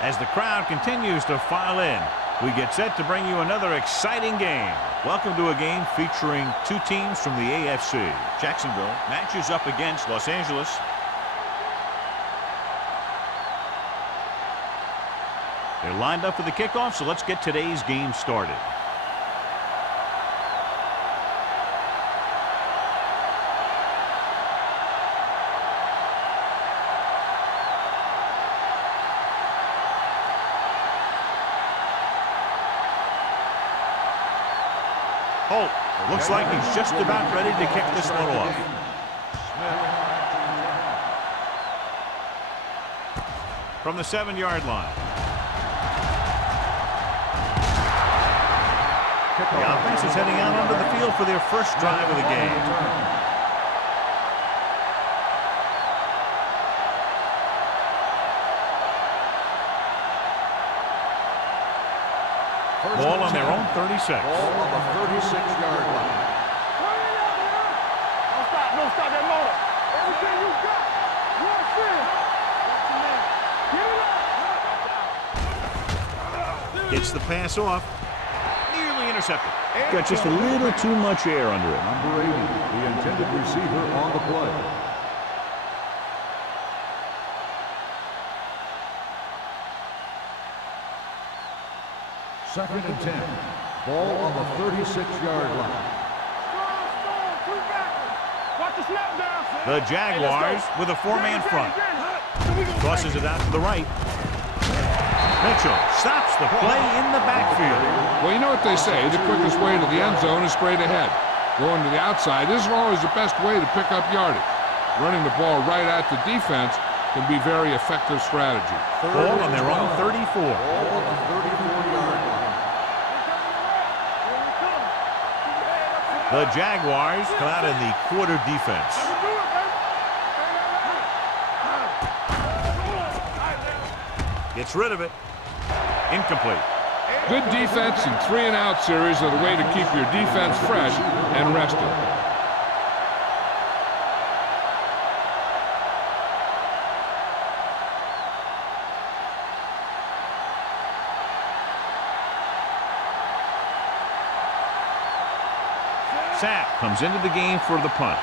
As the crowd continues to file in, we get set to bring you another exciting game. Welcome to a game featuring two teams from the AFC. Jacksonville matches up against Los Angeles. They're lined up for the kickoff, so let's get today's game started. Holt looks like he's just about ready to kick this one off. From the 7-yard line. The offense is heading out onto the field for their first drive of the game. Ball on their own 36. Ball on the 36-yard line. Don't stop that motor. Everything you got. Get it up. Gets the pass off. Nearly intercepted. Got just a little too much air under it. Number 80, the intended receiver on the play. Second and 10. Ball on the 36-yard line. The Jaguars with a 4-man front. Crosses it out to the right. Mitchell stops the play in the backfield. Well, you know what they say, the quickest way to the end zone is straight ahead. Going to the outside isn't always the best way to pick up yardage. Running the ball right at the defense can be very effective strategy. Ball on their own 34. Ball on the 34-yard line. The Jaguars come out in the quarter defense. Gets rid of it. Incomplete. Good defense and 3-and-out series are the way to keep your defense fresh and rested. Sapp comes into the game for the punt.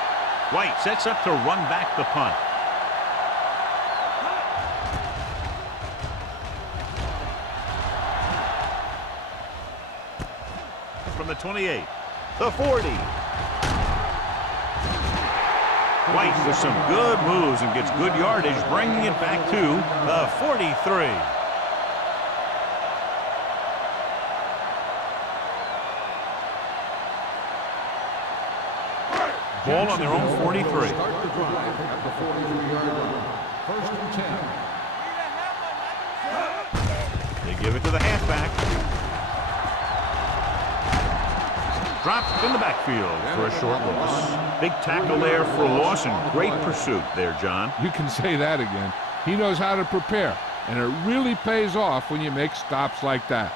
White sets up to run back the punt. From the 28, the 40. White with some good moves and gets good yardage, bringing it back to the 43. Ball on their own 43. Start the drive at the 43-yard line. First and 10. They give it to the halfback. Dropped in the backfield for a short loss. Big tackle there for a loss and great pursuit there, John. You can say that again. He knows how to prepare, and it really pays off when you make stops like that.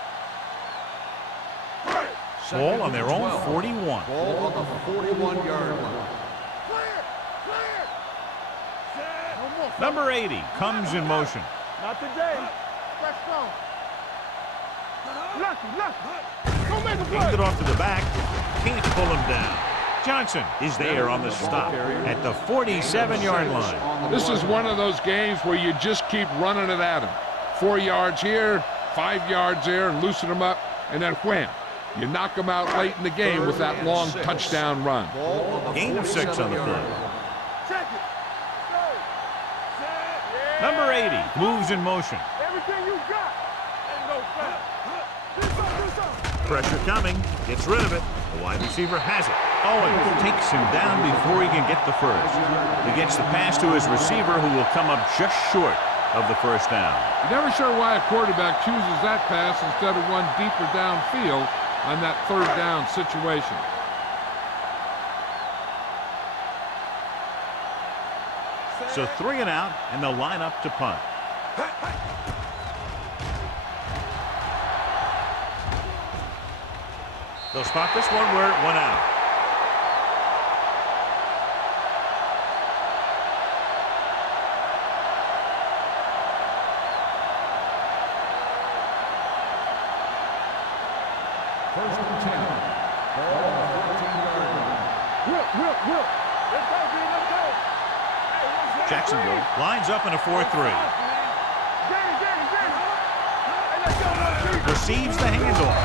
Ball on their own 41. Ball on the 41-yard line. Number 80 comes in motion. Not today. Fresh stone. Lucky. Don't make a play. Handed it off to the back. Can't pull him down. Johnson is there on the stop at the 47-yard line. This is one of those games where you just keep running it at him. 4 yards here, 5 yards there, and loosen him up, and then wham. You knock him out late in the game with that long touchdown run. Gain of 6 on the play. Number 80 moves in motion. Everything you got. And go fast. Pressure coming. Gets rid of it. The wide receiver has it. Owens takes him down before he can get the first. He gets the pass to his receiver, who will come up just short of the first down. You're never sure why a quarterback chooses that pass instead of one deeper downfield on that third down situation. So 3 and out, and they'll line up to punt. They'll spot this one where it went out. Whip, whip, whip. Let's go, B. Let's go. Hey, let's go. Jacksonville lines up in a 4-3. Hey, let's go, Receives the handoff.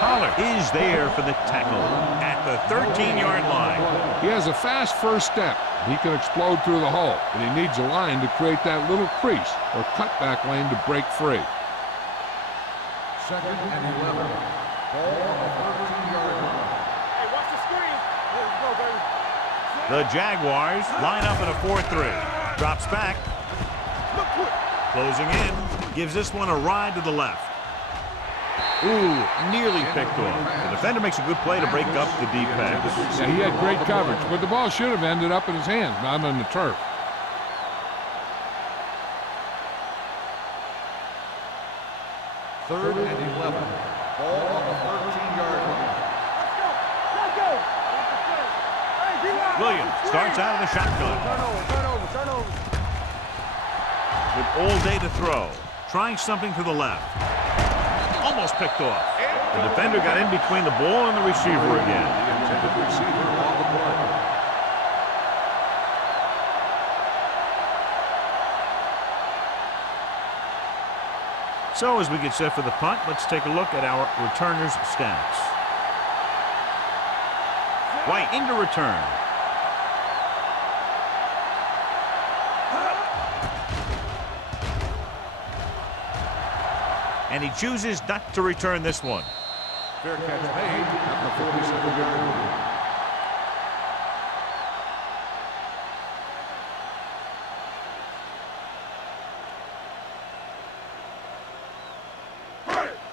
Pollard is there for the tackle at the 13-yard line. He has a fast first step. He can explode through the hole, but he needs a line to create that little crease or cutback lane to break free. 2nd and 11. Ball on the 13-yard line. Hey, watch the screen. Let's go, baby. The Jaguars line up in a 4-3. Drops back. Look quick. Closing in. Gives this one a ride to the left. Ooh, nearly picked off. The defender makes a good play to break up the deep pass. Yeah, he had great coverage, but the ball should have ended up in his hands, not on the turf. 3rd and 11. Ball on the 13-yard line. Let's go. Hey, D-line. Williams starts out of the shotgun. Turn over. With all day to throw. Trying something to the left. Almost picked off. The defender got in between the ball and the receiver again. The intended receiver on the play. So as we get set for the punt, let's take a look at our returners' stats. White into return. And he chooses not to return this one. Fair catch made at the 47-yard line.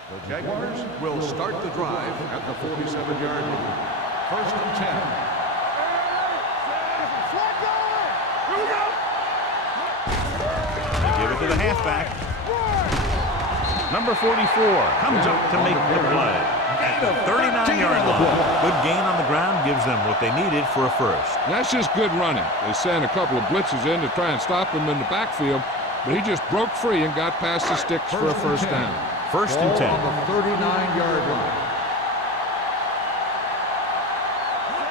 The Jaguars will start the drive at the 47-yard line. 1st and 10. Here we go. They give it to the halfback. Number 44 comes up to make the play at the 39-yard line. Good gain on the ground gives them what they needed for a first. That's just good running. They sent a couple of blitzes in to try and stop him in the backfield, but he just broke free and got past the sticks for a first down. 1st and 10. On the 39-yard line.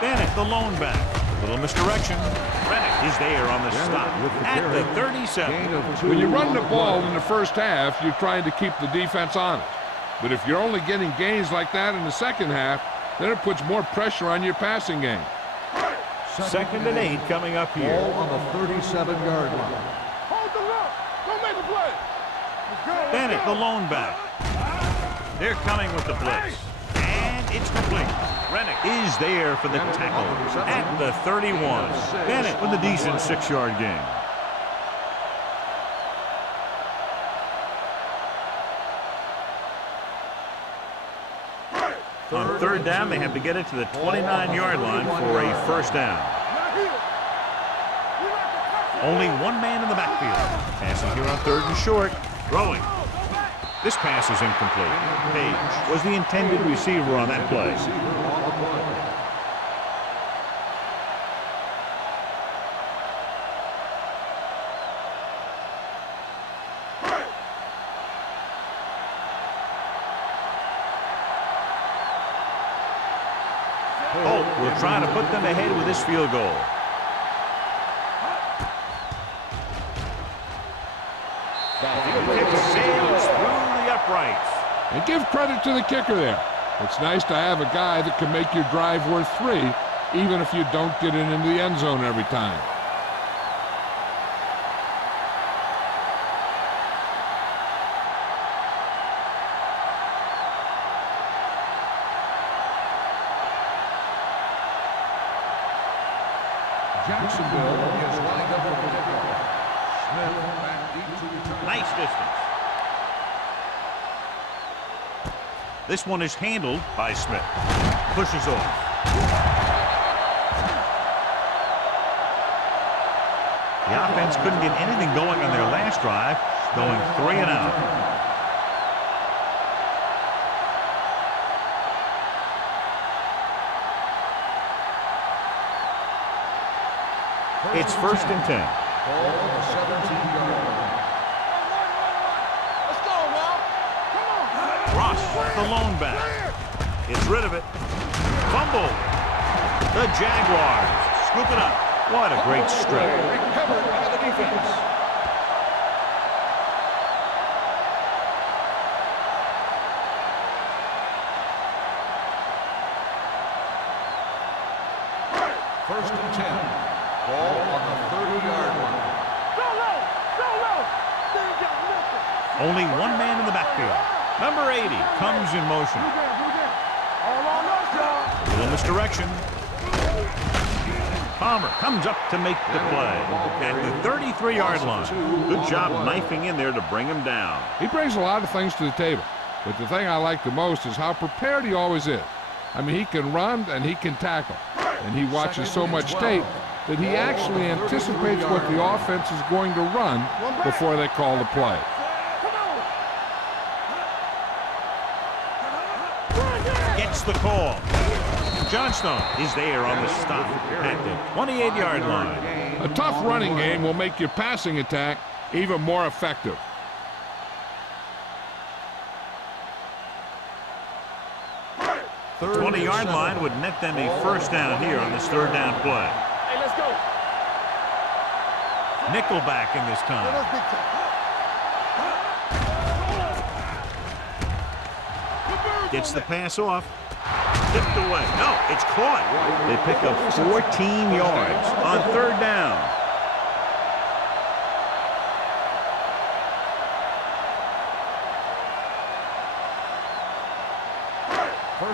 Bennett, the lone back. Little misdirection. Rennick is there on the stop at the 37. Gain of 2 When you run on the the ball play. in the first half, you're trying to keep the defense honest. But if you're only getting gains like that in the second half, then it puts more pressure on your passing game. 2nd and 8 coming up Ball here. on the 37-yard line. Hold the look. Don't make a play. Let's go. Bennett, the lone back. They're coming with the blitz. And it's complete. Rennick is there for the tackle at the 31. Bennett with a decent 6-yard gain. On 3rd down, they have to get it to the 29-yard line for a first down. Not here. We like to cut you. Only one man in the backfield. Passing here on 3rd and short. Throwing. This pass is incomplete. Page was the intended receiver on that play. Receiver on the play. Holt will try to put them ahead with this field goal. Kick sails through the uprights. And give credit to the kicker there. It's nice to have a guy that can make your drive worth 3, even if you don't get it into the end zone every time. Jacksonville is lined up for the kickoff. Smith back deep to return. Nice distance. This one is handled by Smith. Pushes off. The offense couldn't get anything going on their last drive, going 3 and out. It's 1st and 10. Ball on the 17-yard line. Let's go, Rob. Come on. Ross, the lone back. It's rid of it. Fumble. The Jaguars scoop it up. What a great strip. Recovered by the defense. First and 10. Ball on the 30-yard line. Only one man in the backfield. Number 80 comes in motion. A little misdirection. Palmer comes up to make the play at the 33-yard line. Good job knifing in there to bring him down. He brings a lot of things to the table, but the thing I like the most is how prepared he always is. I mean, he can run and he can tackle, and he watches so much tape that he actually anticipates what the offense is going to run before they call the play. Gets the call. Johnstone is there on the stop at the 28-yard line. A tough running game will make your passing attack even more effective. The 20-yard line would net them a first down here on this third down play. Hey, let's go. Nickelback in this time. Gets the pass off. Tipped away. No, it's caught. They pick up 14 yards on third down.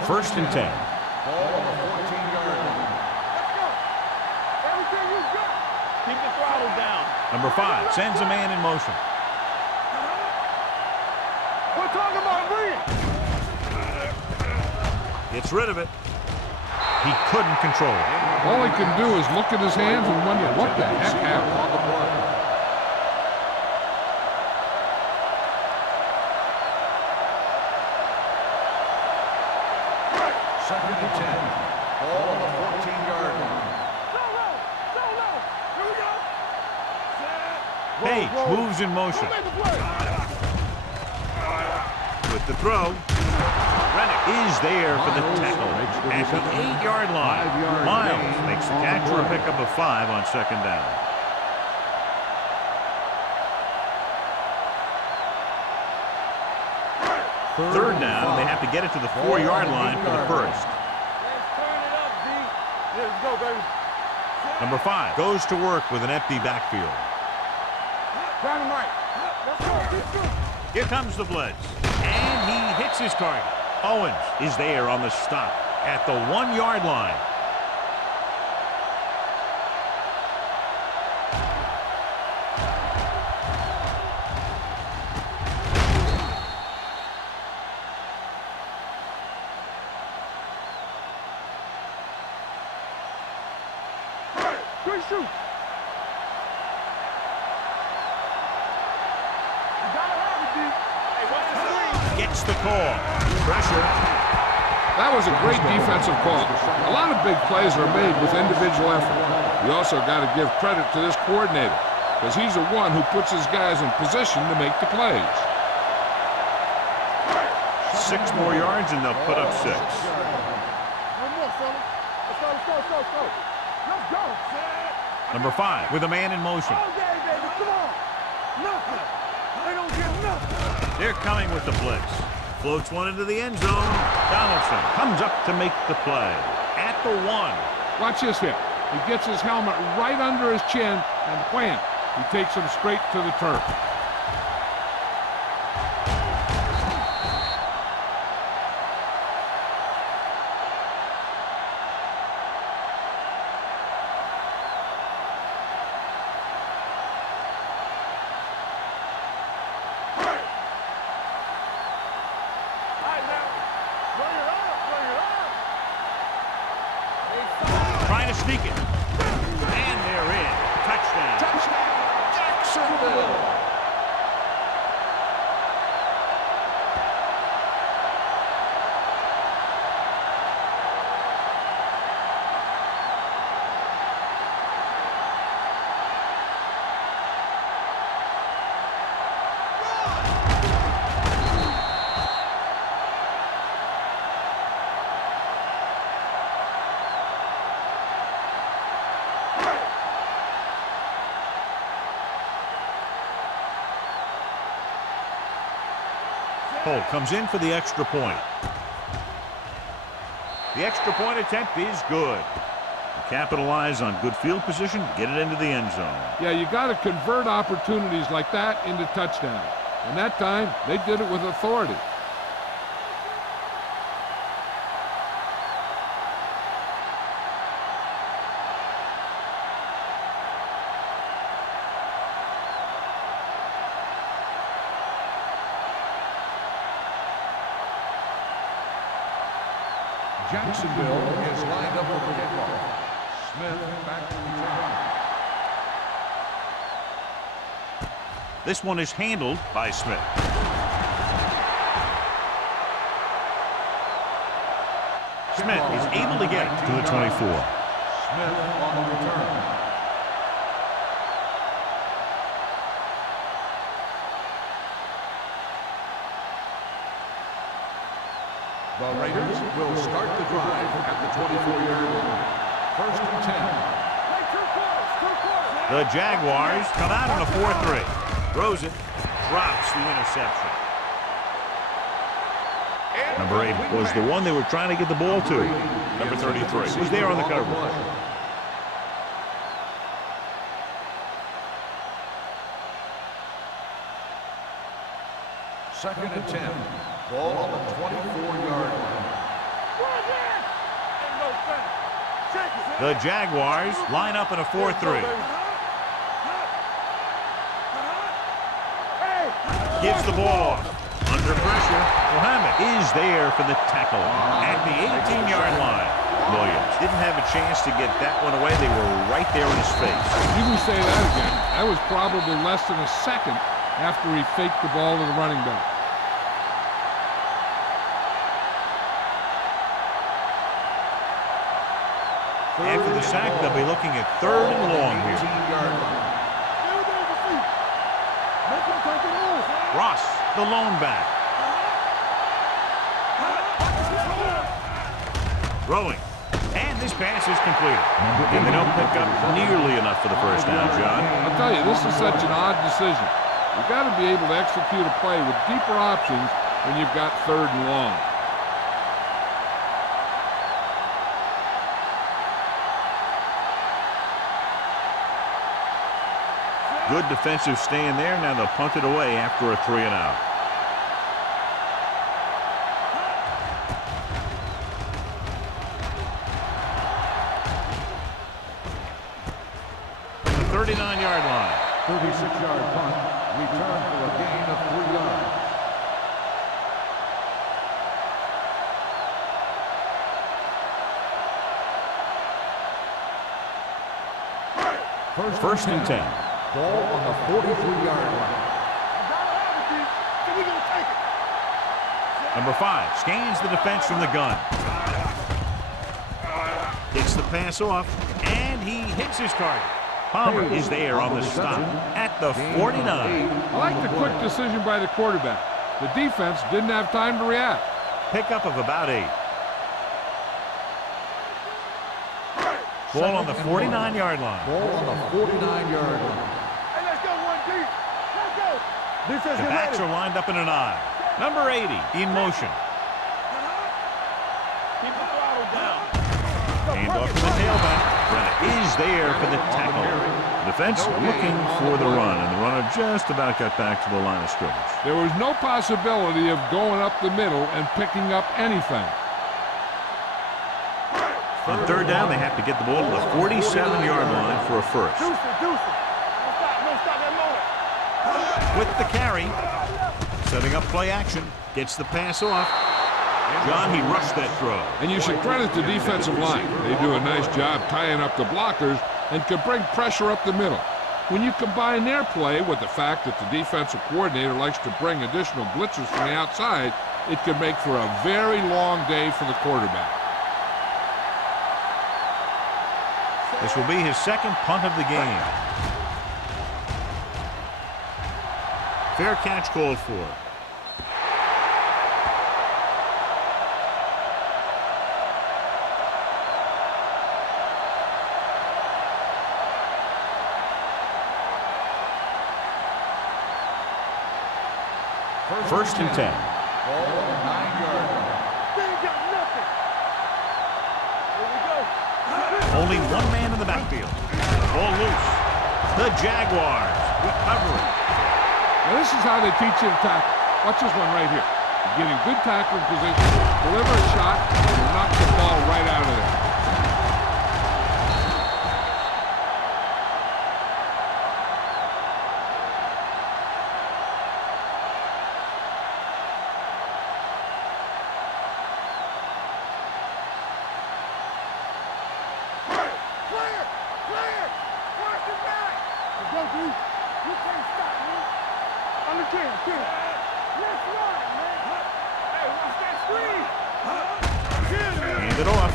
First and 10. Ball on the 14-yard line. Everything you got. Keep the throttle down. Number 5 sends a man in motion. We're talking about Reed. Gets rid of it. He couldn't control it. All he can do is look at his hands and wonder what the heck happened. On the play. Second and 10. Ball on the 14-yard line. Here we go. Page moves in motion. Make the play. With the throw. Rennick is there for the tackle at the 8-yard line. Miles makes the catch for a pickup of 5 on second down. Third down, they have to get it to the 4-yard line for the first. Let's turn it up, D. Let's go, baby. Number 5 goes to work with an empty backfield. Dynamite. Let's go. Keep shooting. Here comes the blitz, and he hits his target. Owens is there on the stop at the 1-yard line. Good shoot. You gotta have it, D. Hey, what's the screen? Gets the call. Pressure. That was a great defensive call. A lot of big plays are made with individual effort. You also got to give credit to this coordinator, because he's the one who puts his guys in position to make the plays. 6 more yards and they'll put up 6. One more, fella. Let's go, let's go, let's go, let's go. Let's go. Number 5 with a man in motion. All day, baby. Come on. Nothing. They don't get nothing. They're coming with the blitz. Floats one into the end zone. Donaldson comes up to make the play at the 1. Watch this hit. He gets his helmet right under his chin, and wham, he takes him straight to the turf. Trying to sneak it. And they're in. Touchdown. Jacksonville. Holt comes in for the extra point. The extra point attempt is good. Capitalize on good field position, get it into the end zone. Yeah, you got to convert opportunities like that into touchdowns. And that time, they did it with authority. Jacksonville is lined up with the kickoff. Smith back to return. This one is handled by Smith. Smith is able to get it to the 24. Smith on the return. The Raiders will start the drive at the 24-yard line. First and 10. The Jaguars come out in a 4-3. Throws it, drops the interception. Number 8 was the one they were trying to get the ball to. Number 33 was there on the coverage. Second and 10. Ball on the 24-yard line. The Jaguars line up in a 4-3. Gives the ball off. Under pressure, Muhammad is there for the tackle at the 18-yard line. Williams didn't have a chance to get that one away. They were right there in his face. You can say that again. That was probably less than a second after he faked the ball to the running back. After the sack, they'll be looking at 3rd and long here. Ross, the lone back. Throwing. And this pass is completed. And they don't pick up nearly enough for the first down, John. I'll tell you, this is such an odd decision. You've got to be able to execute a play with deeper options when you've got 3rd and long. Good defensive stand there. Now they'll punt it away after a 3 and out. The 39-yard line. 36-yard punt. Return for a gain of 3 yards. First and 10. Ball on the 43-yard line. Number 5 scans the defense from the gun. Gets the pass off, and he hits his target. Palmer is there on the stop at the 49. I like the quick decision by the quarterback. The defense didn't have time to react. Pickup of about 8. Ball on the 49-yard line. Ball on the 49-yard line. The backs are lined up in an I. Number 80 in motion. Hand off to the tailback. Rennick is there for the tackle. Defense looking for the run, and the runner just about got back to the line of scrimmage. There was no possibility of going up the middle and picking up anything. On 3rd down, they have to get the ball to the 47-yard line for a first. With the carry, setting up play action, gets the pass off. John, he rushed that throw. And you should credit the defensive line. They do a nice job tying up the blockers and can bring pressure up the middle. When you combine their play with the fact that the defensive coordinator likes to bring additional blitzers from the outside, it can make for a very long day for the quarterback. This will be his second punt of the game. Fair catch called for. First and 10. Ball on the 9-yard line. They ain't got nothing. Here we go. Only one man in the backfield. Ball loose. The Jaguars recovering. Now this is how they teach you to tackle. Watch this one right here. You're getting good tackling position, deliver a shot, and knock the ball right out of there. Hand it off.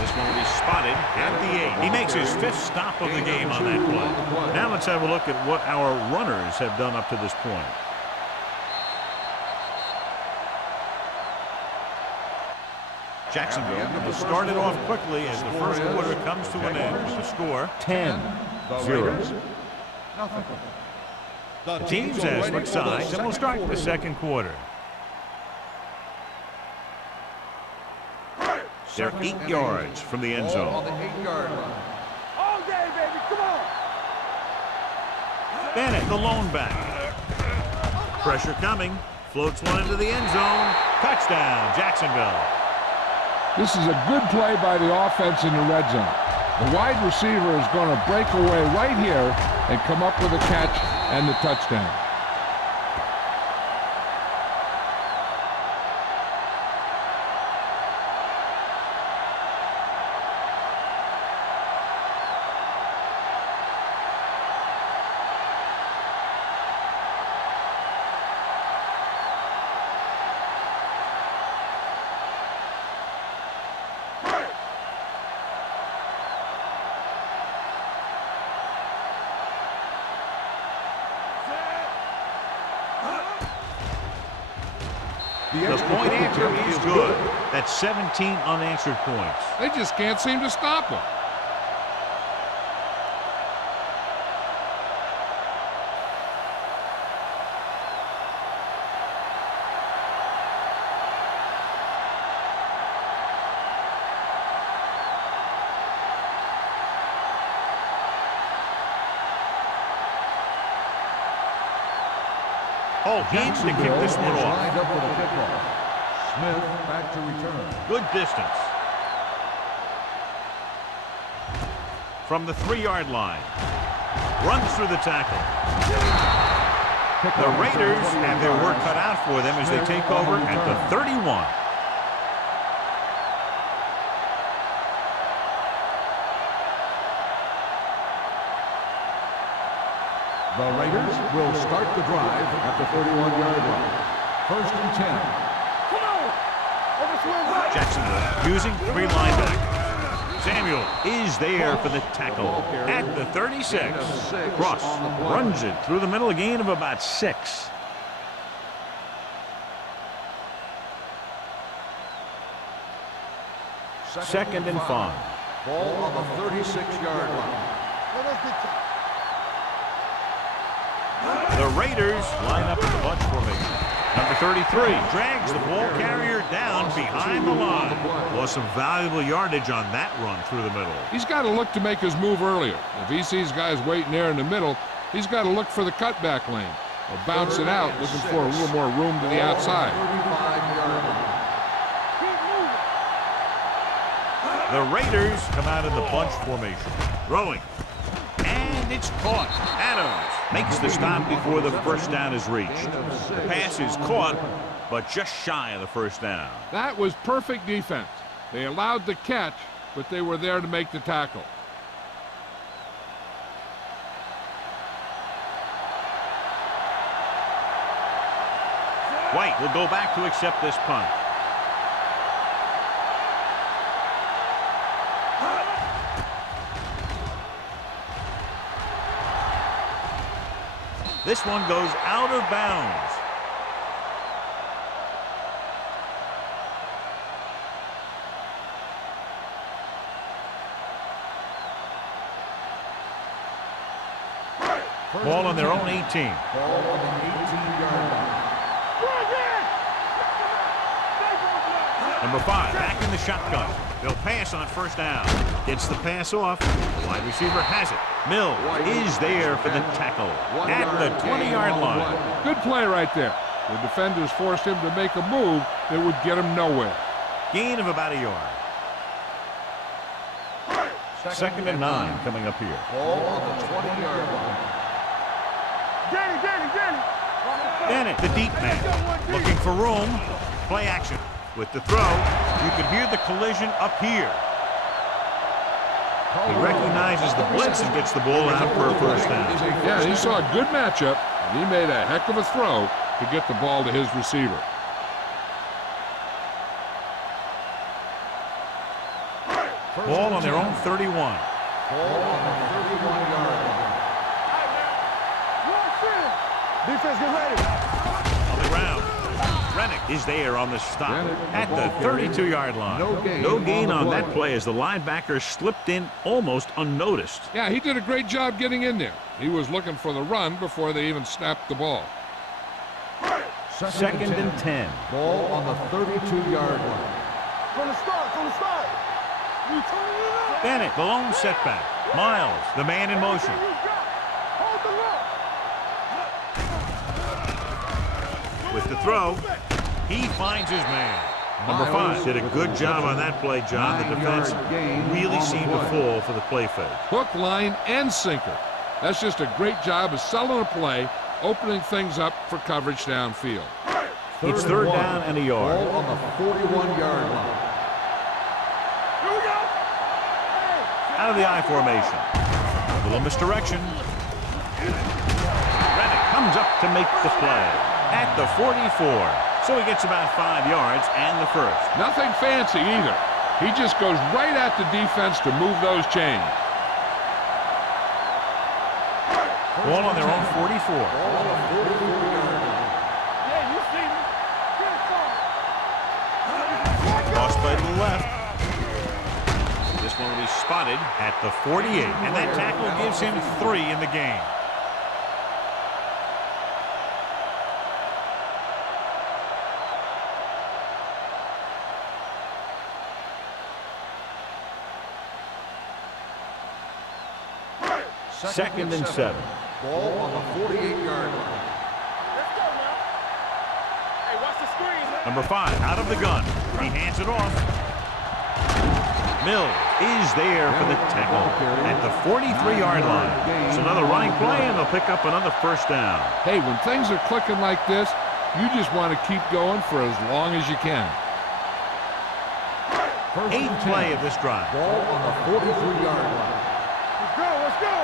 This one will be spotted at the 8. He makes his 5th stop of the game on that play. Now let's have a look at what our runners have done up to this point. Jacksonville has started off quickly as the first quarter comes to an end with the score 10-0. The teams have switched sides, and we'll start the second quarter. They're 8 yards from the end zone. On the 8-yard line. All day, baby. Come on. Bennett, the lone back. Pressure coming. Floats one into the end zone. Touchdown, Jacksonville. This is a good play by the offense in the red zone. The wide receiver is going to break away right here and come up with a catch and the touchdown. The point answer is good. That's 17 unanswered points. They just can't seem to stop him. Oh, he needs to kick this one off. Lined up with a kickoff. Smith back to return. Good distance. From the 3-yard line. Runs through the tackle. The Raiders have their work cut out for them as they take over at the 31. The Raiders will start the drive at the 31-yard line. 1st and 10. Come on. Over to his right. Jacksonville using 3 linebackers. Samuel is there for the tackle at the 36. Cross runs it through the middle, a gain of about 6. Second and 5. Ball on the 36-yard line. Let us get to The Raiders line up in the bunch formation. Number 33 drags the ball carrier down behind the line. Lost some valuable yardage on that run through the middle. He's got to look to make his move earlier. If he sees guys waiting there in the middle, he's got to look for the cutback lane or bounce it out, looking for a little more room to the outside. 35-yard line. The Raiders come out in the bunch formation. Throwing. And it's caught. Adams makes the stop before the first down is reached. The pass is caught, but just shy of the first down. That was perfect defense. They allowed the catch, but they were there to make the tackle. White will go back to accept this punt. This one goes out of bounds. Ball on their own 18. Ball on the 18-yard line. Number 5 back in the shotgun. They'll pass on first down. Gets the pass off. The wide receiver has it. Mills is there for the tackle at the 20-yard line. Good play right there. The defenders forced him to make a move that would get him nowhere. Gain of about a yard. 2nd and 9 coming up here. Ball on the 20-yard line. Bennett, the deep man, looking for room. Play action. With the throw, you can hear the collision up here. He recognizes the blitz and gets the ball out for a first down. Yeah, he saw a good matchup, and he made a heck of a throw to get the ball to his receiver. Ball on their own 31. Ball on the 31-yard line. Defense, get ready. On the ground, Rennick is there on the stop at the 32-yard line. No gain on that play as the linebacker slipped in almost unnoticed. Yeah, he did a great job getting in there. He was looking for the run before they even snapped the ball. 2nd and 10. Ball on the 32-yard line. From the start. Bennett, the lone setback. Miles, the man in motion. With the throw, he finds his man. Number 5 did a good job on that play, John. The defense really seemed to fall for the play fake. Hook, line, and sinker. That's just a great job of selling a play, opening things up for coverage downfield. It's 3rd down and a yard. Ball on the 41-yard line. Out of the I formation. A little misdirection. Rennick comes up to make the play at the 44. So he gets about 5 yards and the first. Nothing fancy either. He just goes right at the defense to move those chains. Ball on their own 44. Ball on the 44-yard line. Cross play to the left. This one will be spotted at the 48, and that tackle gives him 3 in the game. Second and 7. Ball on the 48-yard line. Number 5 out of the gun. He hands it off. Mills is there for the tackle at the 43-yard line. It's another running play, and they'll pick up another first down. Hey, when things are clicking like this, you just want to keep going for as long as you can. 8th play of this drive. Ball on the 43-yard line. Let's go.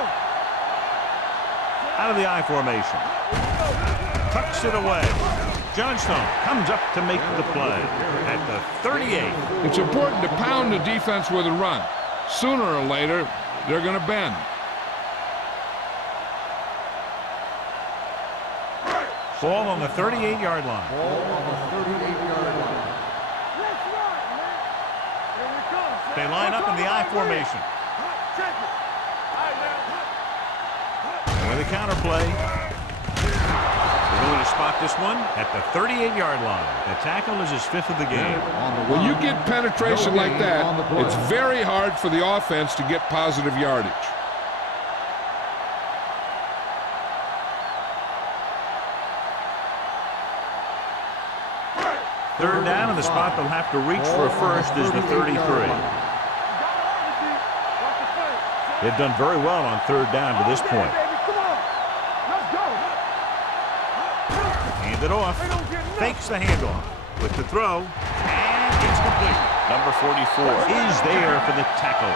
Out of the I formation. Tucks it away. Johnstone comes up to make the play at the 38. It's important to pound the defense with a run. Sooner or later, they're going to bend. Ball on the 38-yard line. Ball on the 38-yard line. They line up in the I formation. And with a counter play, they're going to spot this one at the 38-yard line. The tackle is his 5th of the game. When you get penetration like that, it's very hard for the offense to get positive yardage. Third down, and the spot they'll have to reach for a first is the 33. They've done very well on 3rd down to this point. Hand it off. Fakes the handoff with the throw, and it's complete. Number 44 is there for the tackle.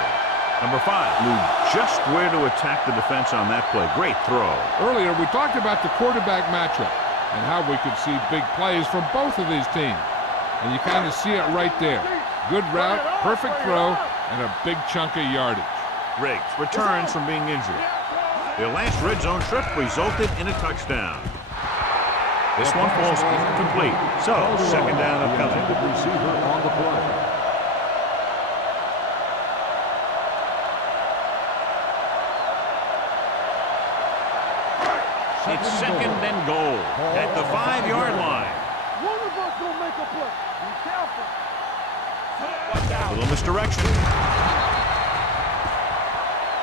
Number 5 knew just where to attack the defense on that play. Great throw. Earlier, we talked about the quarterback matchup and how we could see big plays from both of these teams. And you kind of see it right there. Good route, perfect throw, and a big chunk of yardage. Riggs returns from being injured. Their last red zone trip resulted in a touchdown. This one falls incomplete. So, 2nd down upcoming. Receiver on the play. It's 2nd and goal at the 5-yard line. One of us gonna make a play. Be careful. A little misdirection.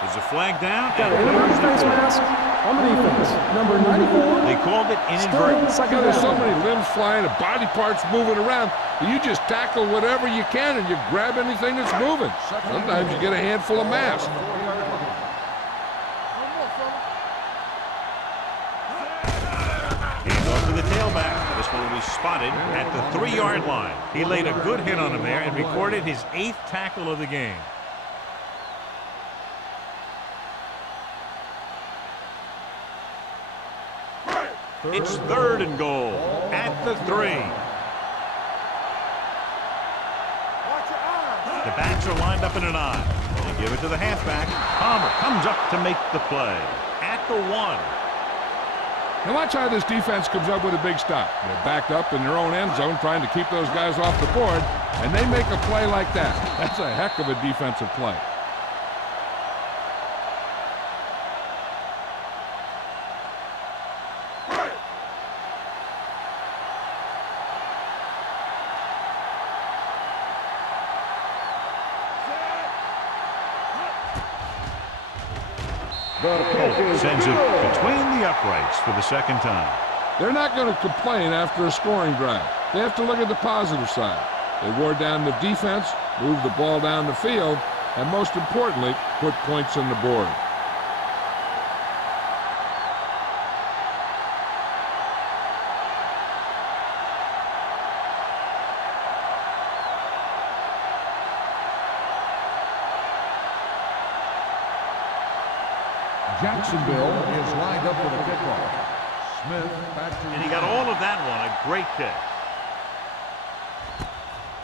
There's a flag down. Got an inverted face mask on the defense. Number 94. They called it inadvertent. Second There's so down. many limbs flying and body parts moving around. You just tackle whatever you can and you grab anything that's moving. Sometimes you get a handful of mass. He's off to the tailback. This one will be spotted at the 3-yard line. He laid a good hit on him there and recorded his 8th tackle of the game. It's 3rd and goal at the 3. The backs are lined up in an I. They give it to the halfback. Palmer comes up to make the play at the 1. Now watch how this defense comes up with a big stop. They're backed up in their own end zone trying to keep those guys off the board, and they make a play like that. That's a heck of a defensive play. Sends it between the uprights for the 2nd time. They're not going to complain after a scoring drive. They have to look at the positive side. They wore down the defense, moved the ball down the field, and most importantly, put points on the board. Jacksonville is lined up for the kickoff. Smith back to... And he got all of that one. A great kick.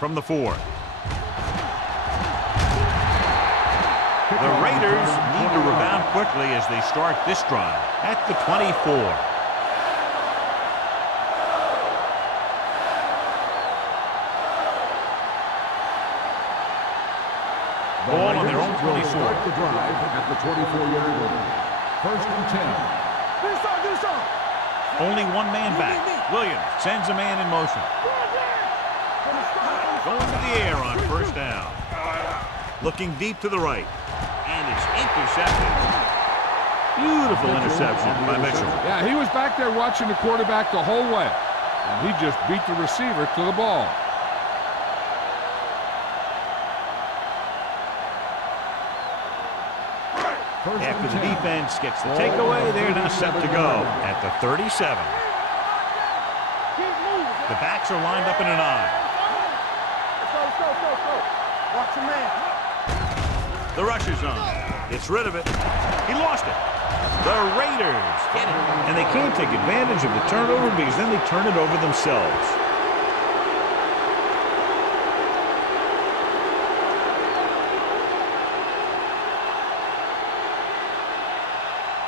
From the 4. The Raiders need to rebound quickly as they start this drive at the 24. Ball on their own 24. Start the drive at the 24-yard line. 1st and 10. Only one man back. Williams sends a man in motion. Going to the air on 1st down. Looking deep to the right. And it's intercepted. Beautiful interception by Mitchell. Yeah, he was back there watching the quarterback the whole way. And he just beat the receiver to the ball. After the defense gets the takeaway, they're now set to go at the 37. The backs are lined up in an I. Watch your man. The rush is on. Gets rid of it. He lost it. The Raiders get it. And they can't take advantage of the turnover because then they turn it over themselves.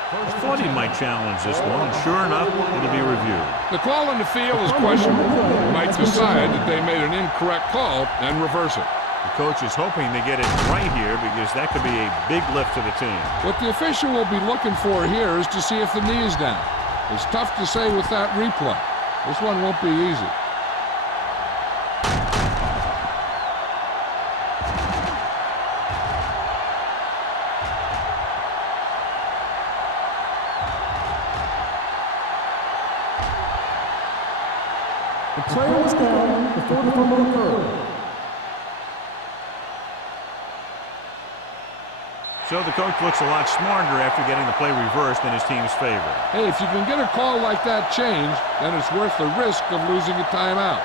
I thought he might challenge this one, and sure enough, it'll be reviewed. The call on the field is questionable. They might decide that they made an incorrect call and reverse it. The coach is hoping they get it right here because that could be a big lift to the team. What the official will be looking for here is to see if the knee is down. It's tough to say with that replay. This one won't be easy. The player was down before the fumble occurred. So the coach looks a lot smarter after getting the play reversed in his team's favor. Hey, if you can get a call like that changed, then it's worth the risk of losing a timeout.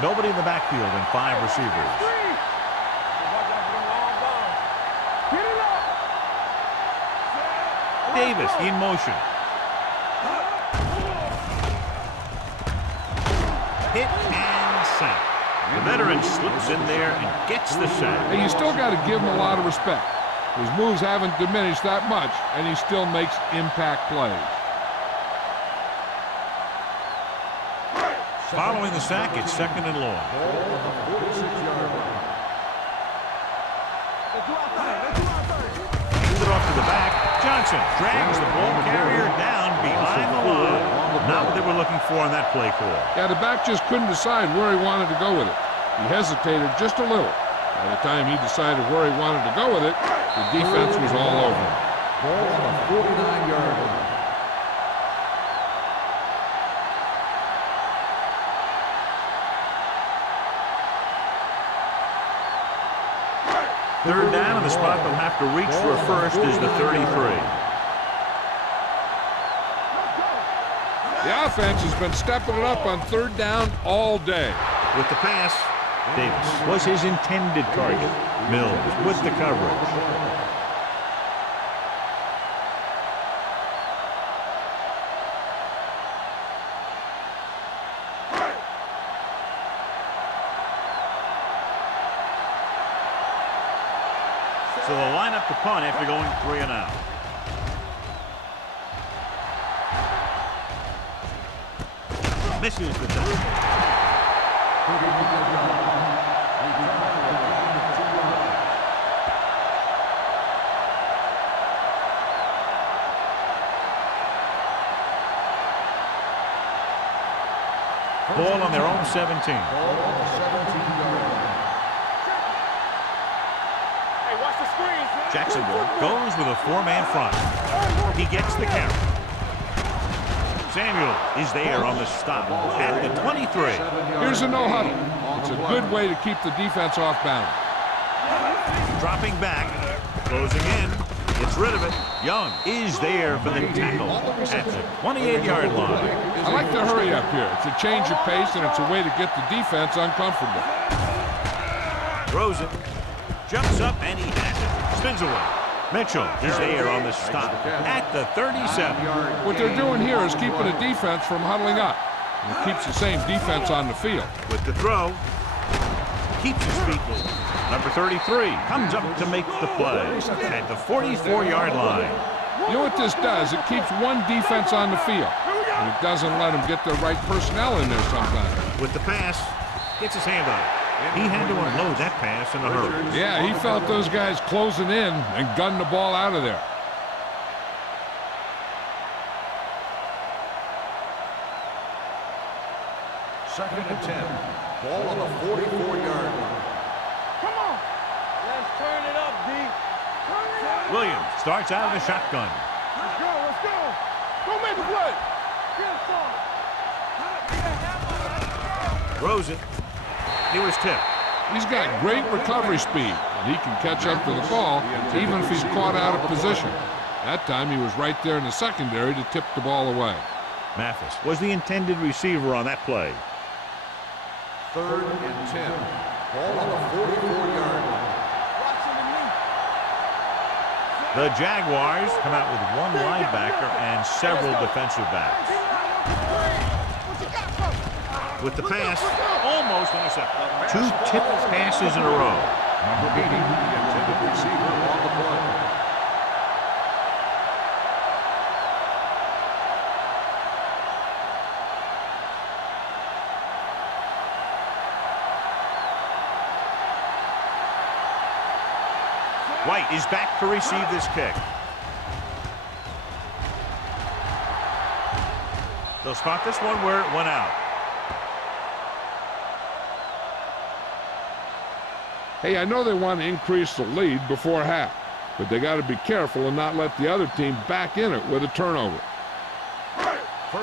Nobody in the backfield and 5 receivers. Davis in motion. Hit and sack. The veteran slips in there and gets the sack. Hey, you still got to give him a lot of respect. His moves haven't diminished that much, and he still makes impact plays. Following the sack, it's 2nd and long. Hands it off to the back. Johnson drags the ball carrier down behind the line. Not what they were looking for on that play call. Yeah, the back just couldn't decide where he wanted to go with it. He hesitated just a little. By the time he decided where he wanted to go with it, the defense was all over him. Ball on the 49-yard line. Third down, and the spot they'll have to reach for a first is the 33. The offense has been stepping it up on third down all day. With the pass, Davis was his intended target. Mills with the coverage. So they'll line up to punt after going 3 and out. Misses the tackle. Ball on their own 17. Jacksonville goes with a 4-man front. He gets the carry. Samuel is there on the stop at the 23. Here's a no-huddle. It's a good way to keep the defense off balance. Dropping back, closing in, gets rid of it. Young is there for the tackle at the 28-yard line. I like to hurry up here. It's a change of pace, and it's a way to get the defense uncomfortable. Throws it, jumps up, and he has it. Spins away. Mitchell is there on the stop at the 37. What they're doing here is keeping the defense from huddling up. And it keeps the same defense on the field. With the throw, keeps his feet moving. Number 33 comes up to make the play at the 44-yard line. You know what this does? It keeps one defense on the field. And it doesn't let them get the right personnel in there sometimes. With the pass, gets his hand on it. He had to unload that pass in a hurry. Yeah, he felt those guys closing in and gunned the ball out of there. Second and 10. Ball on the 44-yard line. Come on. Let's turn it up, D. Turn it up. Williams starts out of the shotgun. Let's go. Let's go. Go make the play. Get us on. Throws it. He was tipped. He's got great recovery speed, and he can catch up to the ball even if he's caught out of position. That time he was right there in the secondary to tip the ball away. Mathis was the intended receiver on that play. Third and 10. Ball on the 44-yard line. The Jaguars come out with one linebacker and several defensive backs. With the pass, almost intercepted. 2 tipped passes in a row. Number 80, the intended receiver on the play. White is back to receive this kick. They'll spot this one where it went out. Hey, I know they want to increase the lead before half, but they got to be careful and not let the other team back in it with a turnover.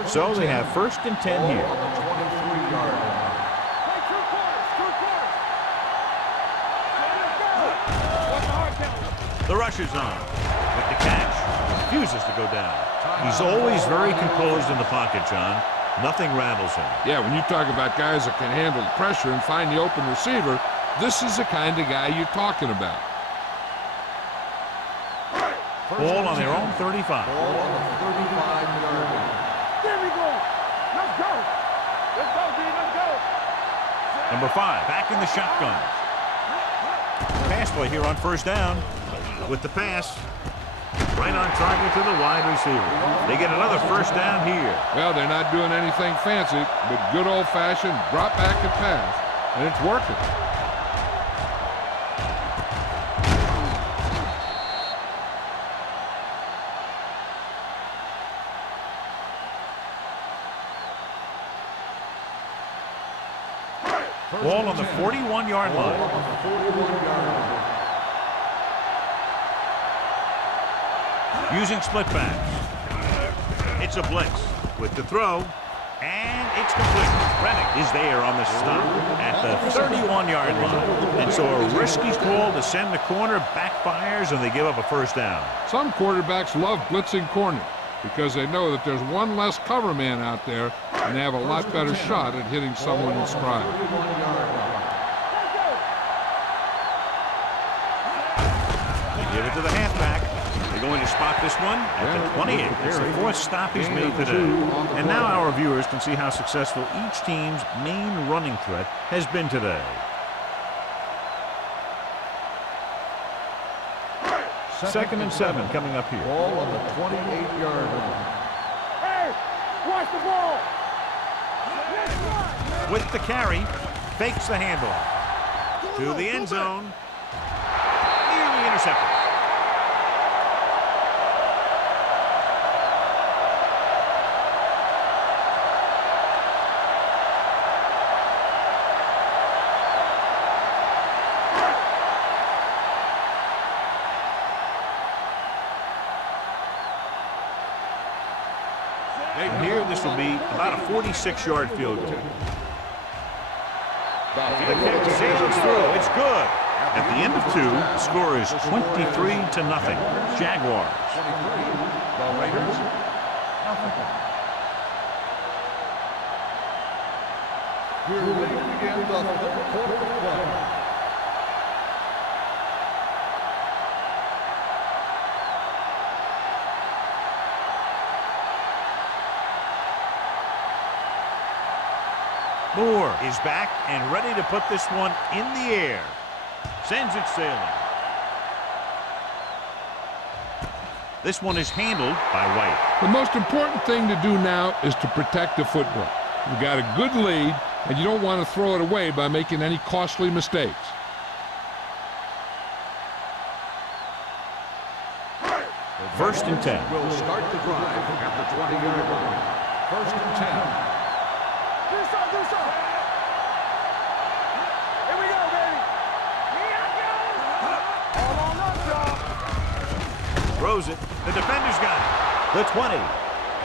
So they have first and 10 here. On the 23-yard line. The rush is on. With the catch, refuses to go down. He's always very composed in the pocket, John. Nothing rattles him. Yeah, when you talk about guys that can handle the pressure and find the open receiver, this is the kind of guy you're talking about. Ball on their own 35. Ball on the 35-yard line. There we go. Let's go. Let's go, D. Let's go. Number 5 back in the shotgun. Pass play here on first down. With the pass, right on target to the wide receiver. They get another first down here. Well, they're not doing anything fancy, but good old-fashioned drop back and pass, and it's working. Ball on the 41-yard line. Using split backs. It's a blitz with the throw, and it's complete. Rennick is there on the stop at the 31-yard line. And so a risky call to send the corner backfires, and they give up a first down. Some quarterbacks love blitzing corners because they know that there's one less cover man out there, and they have a lot better shot at hitting someone in stride. They give it to the halfback. They're going to spot this one at the 28. It's the fourth stop he's made today. And now our viewers can see how successful each team's main running threat has been today. Second and 7 coming up here. Ball on the 28-yard line. Hey, watch the ball. With the carry, fakes the handoff to the end zone. Nearly intercepted. Here, this will be about a 46-yard field goal. The kick sails through. It's good. At the end of 2, the score is 23-0. Jaguars. The Raiders, nothing. We're ready to begin the third quarter of play. Moore is back and ready to put this one in the air. Sends it sailing. This one is handled by White. The most important thing to do now is to protect the football. You've got a good lead, and you don't want to throw it away by making any costly mistakes. First and 10. Will start the drive at the 20-yard line. First and 10. Do something. Here we go, baby. Here I go. All on up, y'all. Throws it. The defender's got it. The 20.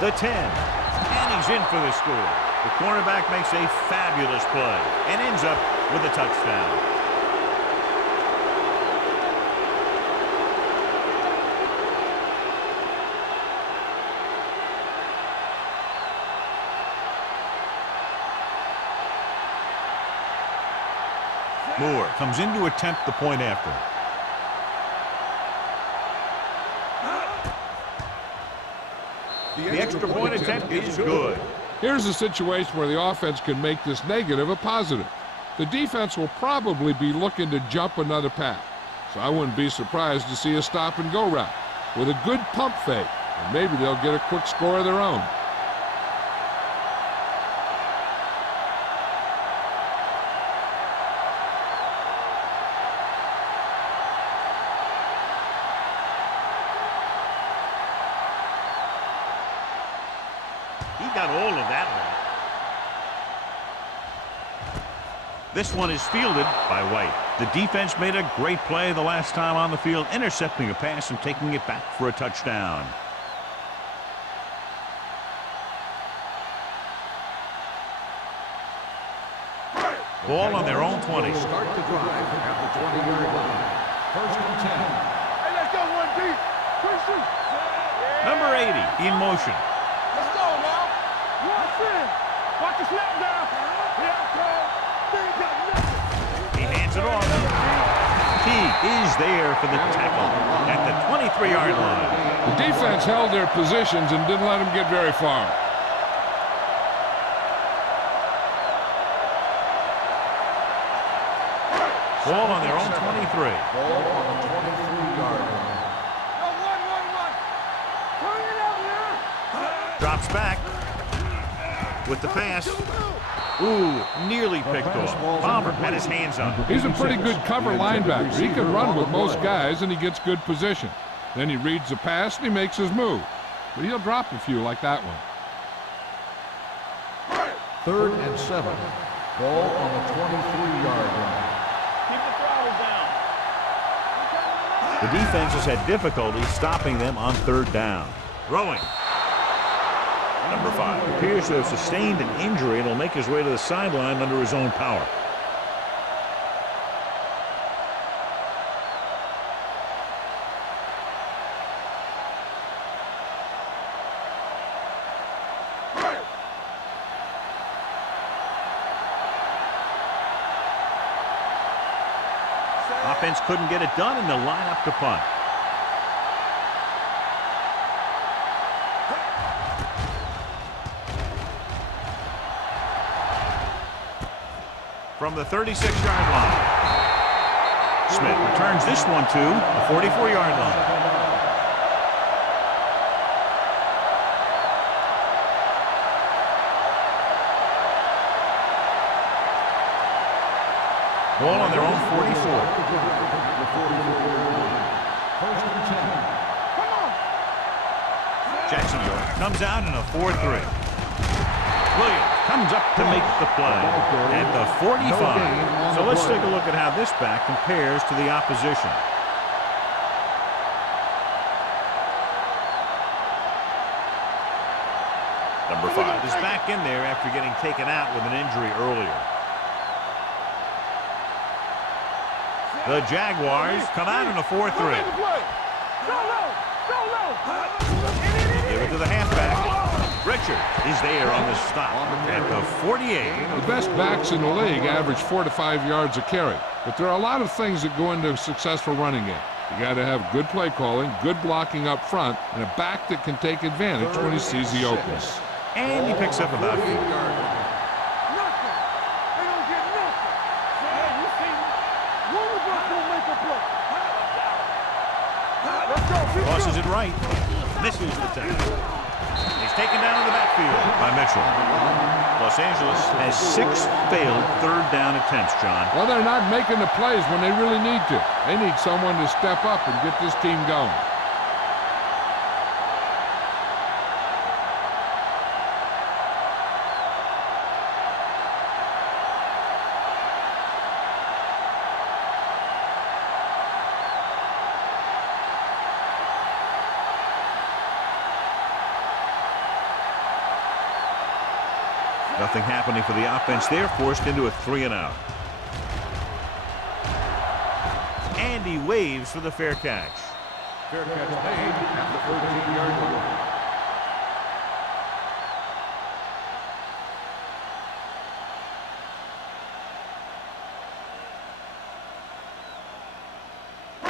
The 10. And he's in for the score. The cornerback makes a fabulous play and ends up with a touchdown. Moore comes in to attempt the point after. The extra point attempt is good. Here's a situation where the offense can make this negative a positive. The defense will probably be looking to jump another pass, so I wouldn't be surprised to see a stop-and-go route with a good pump fake, and maybe they'll get a quick score of their own. He got all of that one. This one is fielded by White. The defense made a great play the last time on the field, intercepting a pass and taking it back for a touchdown. Ball on their own 20. Start the drive at the 20-yard line. First and 10. Hey, let's go, 1 deep. Quick shoot. Number 80 in motion. Let's go now. Watch in. Watch the snap down. Here I come. He hands it off. He is there for the tackle at the 23-yard line. The defense held their positions and didn't let them get very far. Ball on their own 23. Ball on the 23-yard line. Turn it up now. Drops back with the pass. Ooh, nearly picked off. Palmer had his hands on it. He's a pretty good cover linebacker. He can run with most guys, and he gets good position. Then he reads the pass, and he makes his move. But he'll drop a few like that one. Third and 7. Ball on the 23-yard line. Keep the throttle down. The defense has had difficulty stopping them on third down. Throwing. Number 5 appears to have sustained an injury and will make his way to the sideline under his own power. Offense couldn't get it done, and they'll line up to punt. From the 36-yard line, Smith returns this one to the 44-yard line. Ball on their own 44. Jacksonville comes out in a 4-3. Williams comes up to make the play at the 45. So let's take a look at how this back compares to the opposition. Number 5 is back in there after getting taken out with an injury earlier. The Jaguars come out in a 4-3. Give it to the halfback. Richard is there on the stop at the 48. The best backs in the league average 4 to 5 yards a carry. But there are a lot of things that go into a successful running game. You got to have good play calling, good blocking up front, and a back that can take advantage when he sees the opening. And he picks up about 4. Crosses it right. Misses the tackle. He's taken down in the backfield by Mitchell. Los Angeles has 6 failed third down attempts, John. Well, they're not making the plays when they really need to. They need someone to step up and get this team going. Nothing happening for the offense there, forced into a 3-and-out. And he waves for the fair catch. Fair catch made at the 13-yard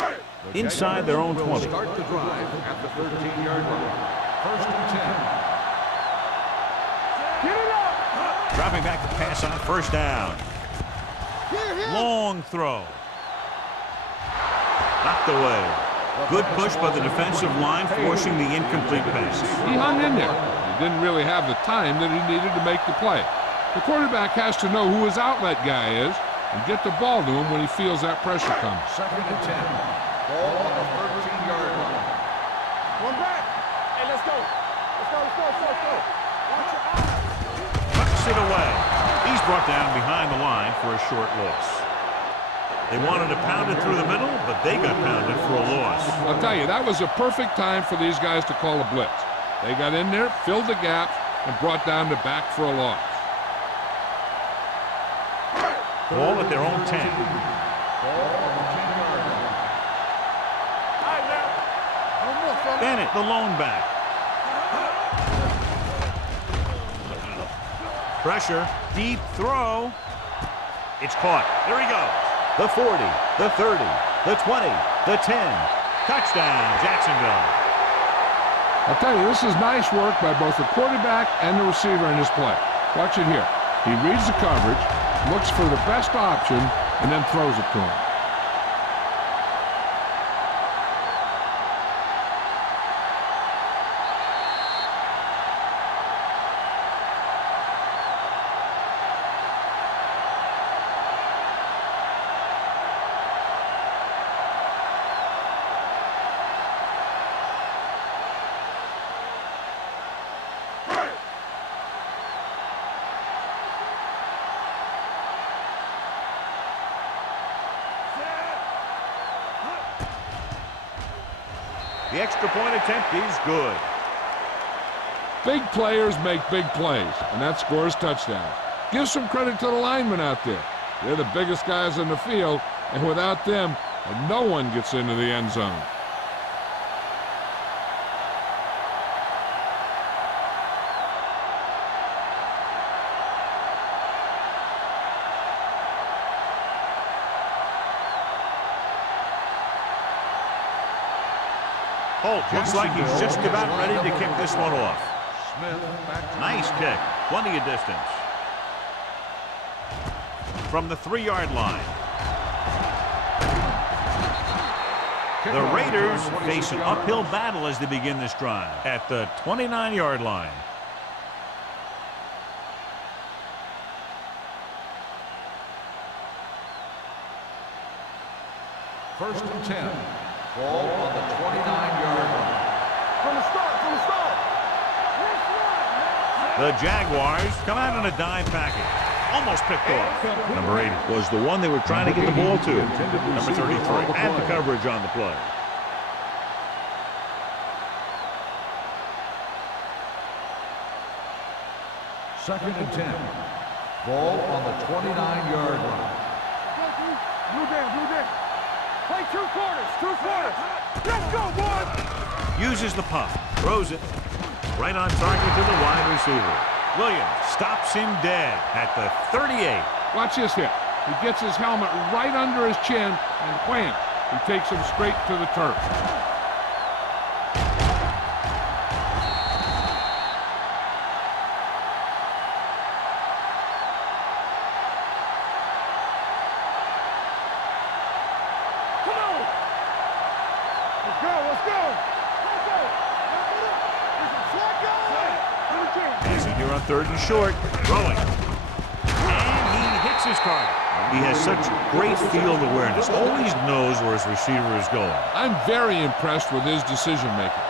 line. Inside their own 20. Start the drive at the 13-yard line. 1st and 10. Dropping back to pass on 1st down. Long throw. Knocked away. Good push by the defensive line, forcing the incomplete pass. He hung in there. He didn't really have the time that he needed to make the play. The quarterback has to know who his outlet guy is and get the ball to him when he feels that pressure coming. 2nd and 10. Ball on the 13-yard line. One back. Hey, let's go. Let's go. Watch your eyes. Tucks it away. He's brought down behind the line for a short loss. They wanted to pound it through the middle, but they got pounded for a loss. I'll tell you, that was a perfect time for these guys to call a blitz. They got in there, filled the gap, and brought down the back for a loss. Ball at their own 10. Ball on the 10-yard line. All right, now. No more, fella. Bennett, the lone back. Pressure, deep throw. It's caught. There he goes. The 40, the 30, the 20, the 10. Touchdown, Jacksonville. I'll tell you, this is nice work by both the quarterback and the receiver in this play. Watch it here. He reads the coverage, looks for the best option, and then throws it to him. The extra point attempt is good. Big players make big plays, and that scores touchdowns. Give some credit to the linemen out there. They're the biggest guys in the field, and without them, no one gets into the end zone. Holt looks like he's just about ready to kick this one off. Nice kick. Plenty of distance. From the 3-yard line. The Raiders face an uphill battle as they begin this drive at the 29-yard line. First and 10. Ball on the 29-yard line. From the start. The Jaguars come out on a dime package. Almost picked off. Number 8 was the one they were trying to get the ball to. Number 33 had the coverage on the play. Second and 10. Ball on the 29-yard line. Blue down. Play 2 quarters. Let's go, boys. Uses the pump. Throws it. Right on target to the wide receiver. Williams stops him dead at the 38. Watch this hit. He gets his helmet right under his chin, and wham, he takes him straight to the turf. Come on. Let's go. Passing here on 3rd and short. Throwing. And he hits his target. He has such great field awareness. Always knows where his receiver is going. I'm very impressed with his decision making.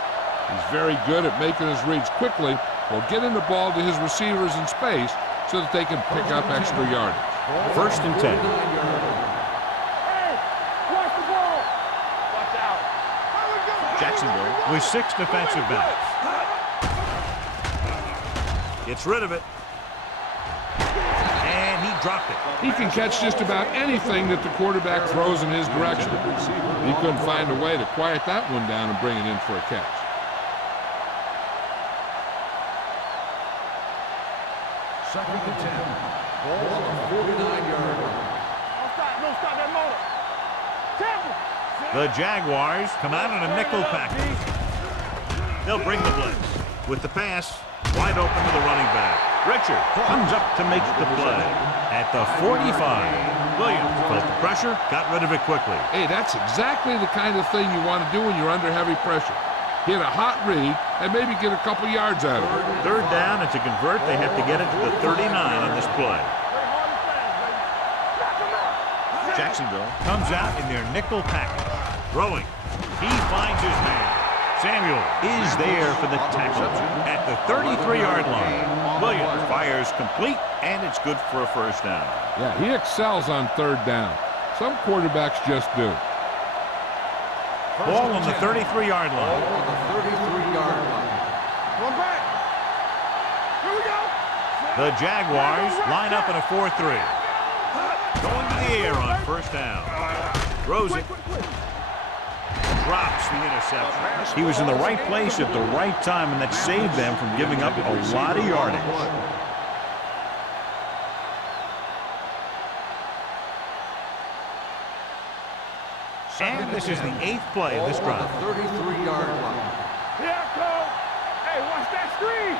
He's very good at making his reads quickly while getting the ball to his receivers in space so that they can pick up extra yardage. First and 10. Hey, watch the ball. Watch out. Jacksonville with 6 defensive backs. Gets rid of it. And he dropped it. He can catch just about anything that the quarterback throws in his direction. He couldn't find a way to quiet that one down and bring it in for a catch. Second and 10. Ball on the 49-yard line. No stop that motor. Temple. The Jaguars come out in a nickel package. They'll bring the blitz. With the pass, wide open to the running back. Richard comes up to make the play at the 45. Williams felt the pressure, got rid of it quickly. Hey, that's exactly the kind of thing you want to do when you're under heavy pressure. Hit a hot read and maybe get a couple yards out of it. 3rd down, and to convert, they have to get it to the 39 on this play. Jacksonville comes out in their nickel package. Throwing. He finds his man. Samuel is there for the tackle at the 33-yard line. Williams fires complete, and it's good for a first down. Yeah, he excels on 3rd down. Some quarterbacks just do. Ball on the 33-yard Ball line. on the 33-yard line. One back. Here we go. The Jaguars line up in a 4-3. Going to the air on first down. Throws it. Drops the interception. He was in the right place at the right time, and that saved them from giving up a lot of yardage. And this is the 8th play of this drive. 33-yard line. Here I come. Hey, watch that screen.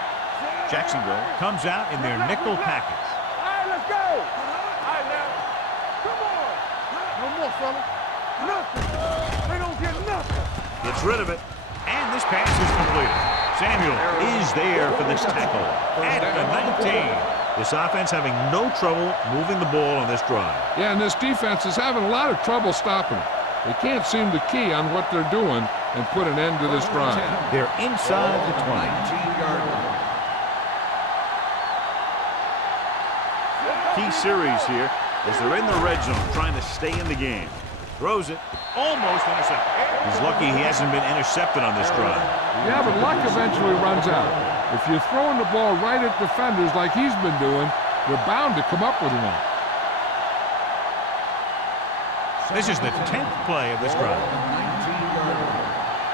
Jacksonville comes out in their nickel package. All right, let's go. All right, now. Come on. No more, fella. Nothing. They don't get nothing. Gets rid of it. And this pass is completed. Samuel is there for this tackle at the 19. This offense having no trouble moving the ball on this drive. Yeah, and this defense is having a lot of trouble stopping it. They can't seem to key on what they're doing and put an end to this drive. They're inside the 20. 19-yard line. Key series here as they're in the red zone trying to stay in the game. Throws it. Almost intercepted. He's lucky he hasn't been intercepted on this drive. Yeah, but luck eventually runs out. If you're throwing the ball right at defenders like he's been doing, they're bound to come up with one. This is the 10th play of this drive.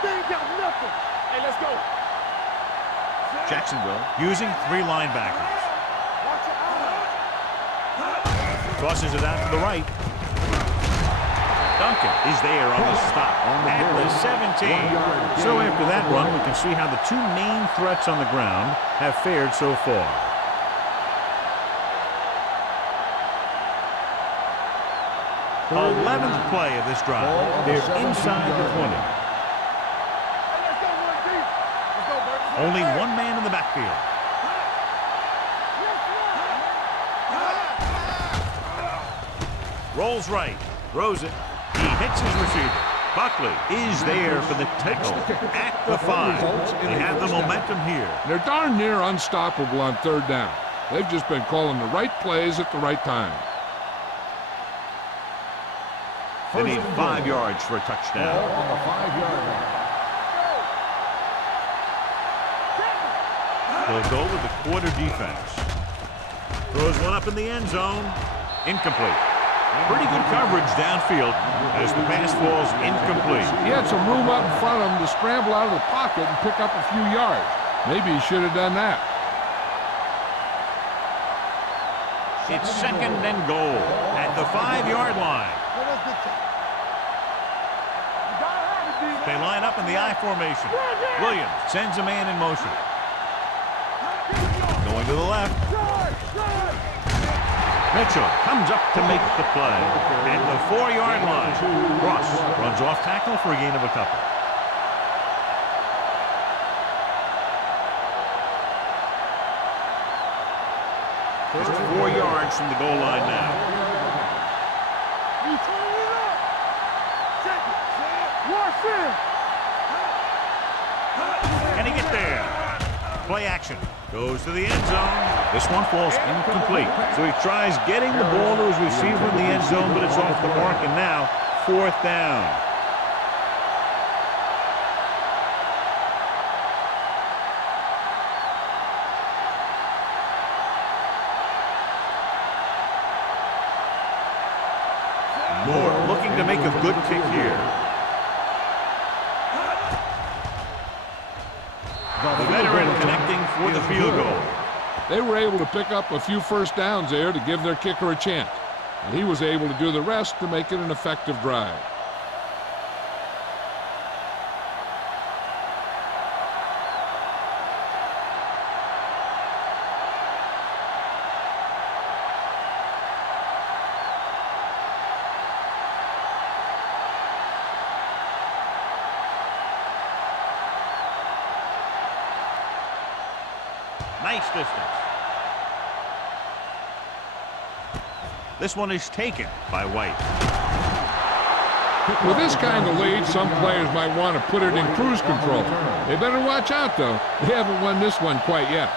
They ain't got nothing. Hey, let's go. Jacksonville using 3 linebackers. Tosses it out to the right. Duncan is there on the stop at the 17. So after that run, we can see how the 2 main threats on the ground have fared so far. The 11th play of this drive. They're inside the 20. Only 1 man in the backfield. Rolls right, throws it. He hits his receiver. Buckley is there for the tackle at the 5. They have the momentum here. They're darn near unstoppable on 3rd down. They've just been calling the right plays at the right time. They need 5 yards for a touchdown. On the 5-yard line. They'll go with the quarter defense. Throws one up in the end zone. Incomplete. Pretty good coverage downfield as the pass falls incomplete. He had some room up in front of him to scramble out of the pocket and pick up a few yards. Maybe he should have done that. It's 2nd and goal at the 5-yard line. They line up in the I formation. Williams sends a man in motion. Going to the left. Mitchell comes up to make the play at the 4-yard line. Ross runs off tackle for a gain of a couple. Just 4 yards from the goal line now. Can he get there? Play action. Goes to the end zone. This one falls incomplete. So he tries getting the ball to his receiver in the end zone, but it's off the mark, and now 4th down. Moore looking to make a good kick here. The veteran connecting for the field goal. They were able to pick up a few 1st downs there to give their kicker a chance. And he was able to do the rest to make it an effective drive. Nice distance. This one is taken by White. With this kind of lead, some players might want to put it in cruise control. They better watch out, though. They haven't won this one quite yet.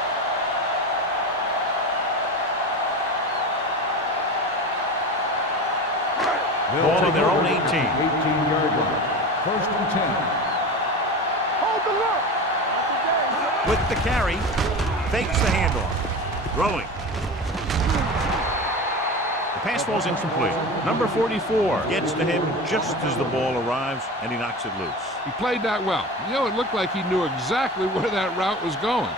Ball on their own 18. 18-yard line. 1st and 10. Hold the look. With the carry, fakes the handoff. Throwing. The pass falls incomplete. Number 44 gets to him just as the ball arrives, and he knocks it loose. He played that well. You know, it looked like he knew exactly where that route was going.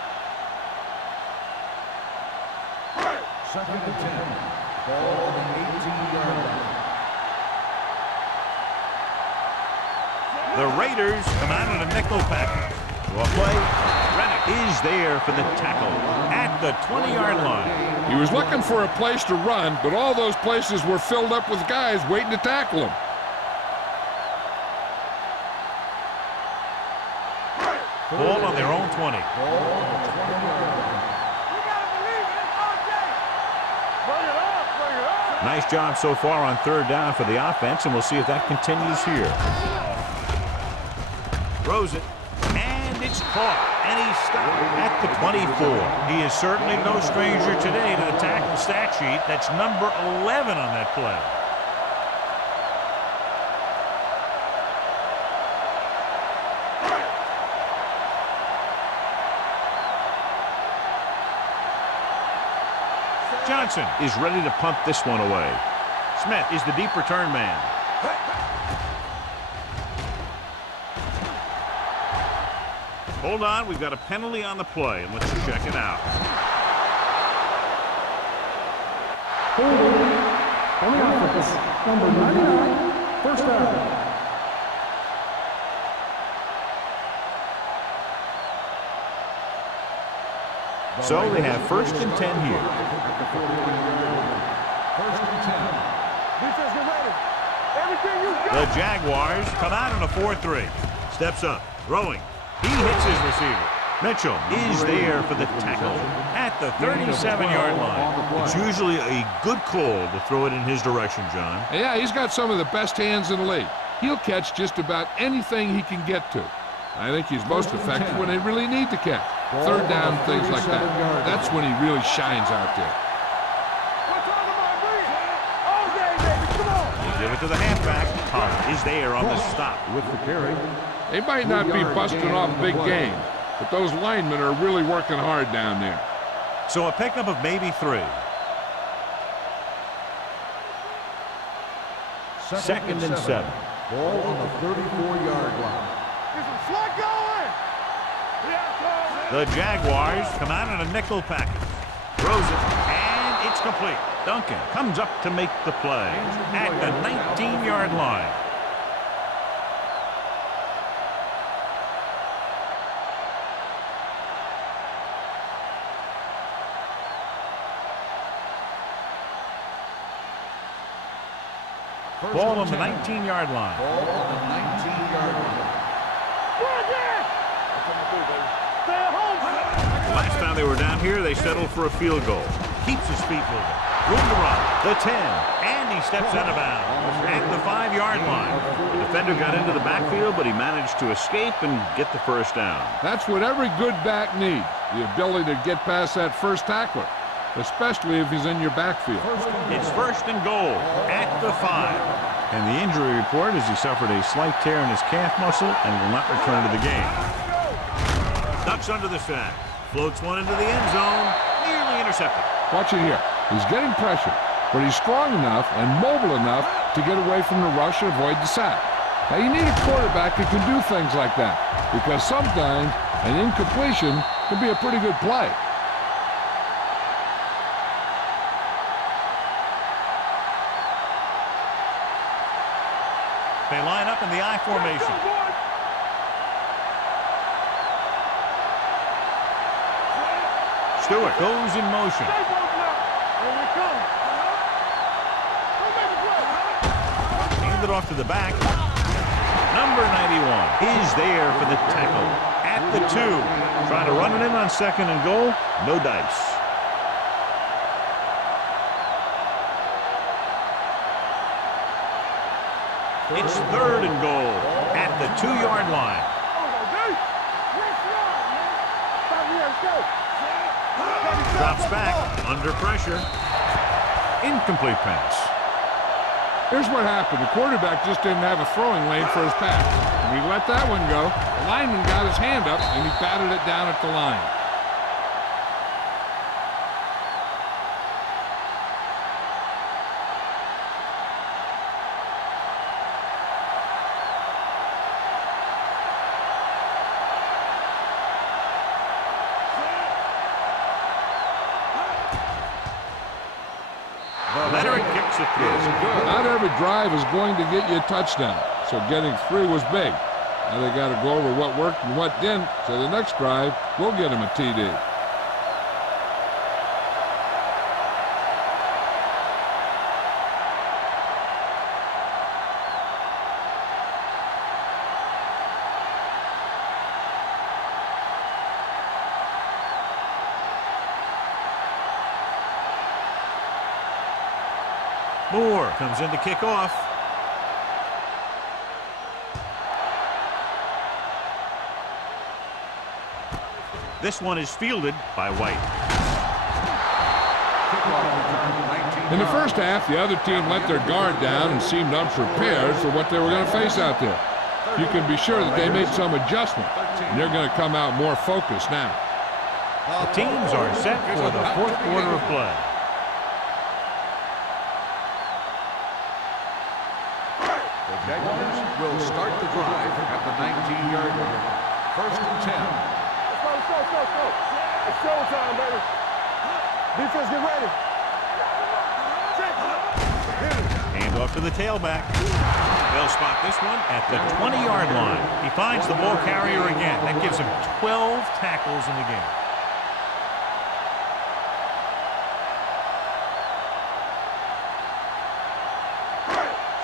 2nd and 10. Ball on the 18-yard line. The Raiders come out in a nickel package. Draw play. Rennick is there for the tackle at the 20-yard line. He was looking for a place to run, but all those places were filled up with guys waiting to tackle him. Ball on their own 20. Nice job so far on 3rd down for the offense, and we'll see if that continues here. Throws it, and it's caught, and he's stopped at the 24. He is certainly no stranger today to the tackle stat sheet. That's number 11 on that play. Johnson is ready to punt this one away. Smith is the deep return man. Hold on, we've got a penalty on the play, and let's check it out. Holding on the offense, number 99, first down. So they have first and 10 here. First and 10. Defense, get ready. Everything you got. The Jaguars come out in a 4-3. Steps up, throwing. He hits his receiver. Mitchell is there for the tackle at the 37-yard line. It's usually a good call to throw it in his direction, John. Yeah, he's got some of the best hands in the league. He'll catch just about anything he can get to. I think he's most effective when they really need to catch. Third down, things like that. That's when he really shines out there. Give it to the halfback. Hunt is there on the stop. With the carry. They might not be busting off big games, but those linemen are really working hard down there. So a pickup of maybe 3. Second and 7. Ball on the 34-yard line. Get some slug going. The Jaguars come out in a nickel package. Throws it, and it's complete. Duncan comes up to make the play at the 19-yard line. Ball on the 19-yard line. Ball on the 19-yard line. Last time they were down here, they settled for a field goal. Keeps his feet moving. Room to run. The 10. And he steps out of bounds at the 5-yard line. The defender got into the backfield, but he managed to escape and get the first down. That's what every good back needs, the ability to get past that first tackler, especially if he's in your backfield. It's first and goal at the 5. And the injury report is he suffered a slight tear in his calf muscle and will not return to the game. Ducks under the sack. Floats one into the end zone. Nearly intercepted. Watch it here. He's getting pressure, but he's strong enough and mobile enough to get away from the rush and avoid the sack. Now, you need a quarterback who can do things like that, because sometimes an incompletion can be a pretty good play. They line up in the I formation. Stewart goes in motion. Hand it off to the back. Number 91 is there for the tackle at the 2. Trying to run it in on second and goal. No dice. It's third and goal at the 2-yard line. Drops back under pressure. Incomplete pass. Here's what happened. The quarterback just didn't have a throwing lane for his pass. And he let that one go. The lineman got his hand up, and he batted it down at the line. Not every drive is going to get you a touchdown, so getting 3 was big. Now they got to go over what worked and what didn't, so the next drive will get him a TD. Moore comes in to kick off. This one is fielded by White. In the first half, the other team let their guard down and seemed unprepared for what they were going to face out there. You can be sure that they made some adjustment, and they're going to come out more focused now. The teams are set for the fourth quarter of play. will start the drive at the 19-yard line. First and 10. Let's go. It's showtime, baby. Defense, get ready. Hand off to the tailback. They'll spot this one at the 20-yard line. He finds the ball carrier again. That gives him 12 tackles in the game.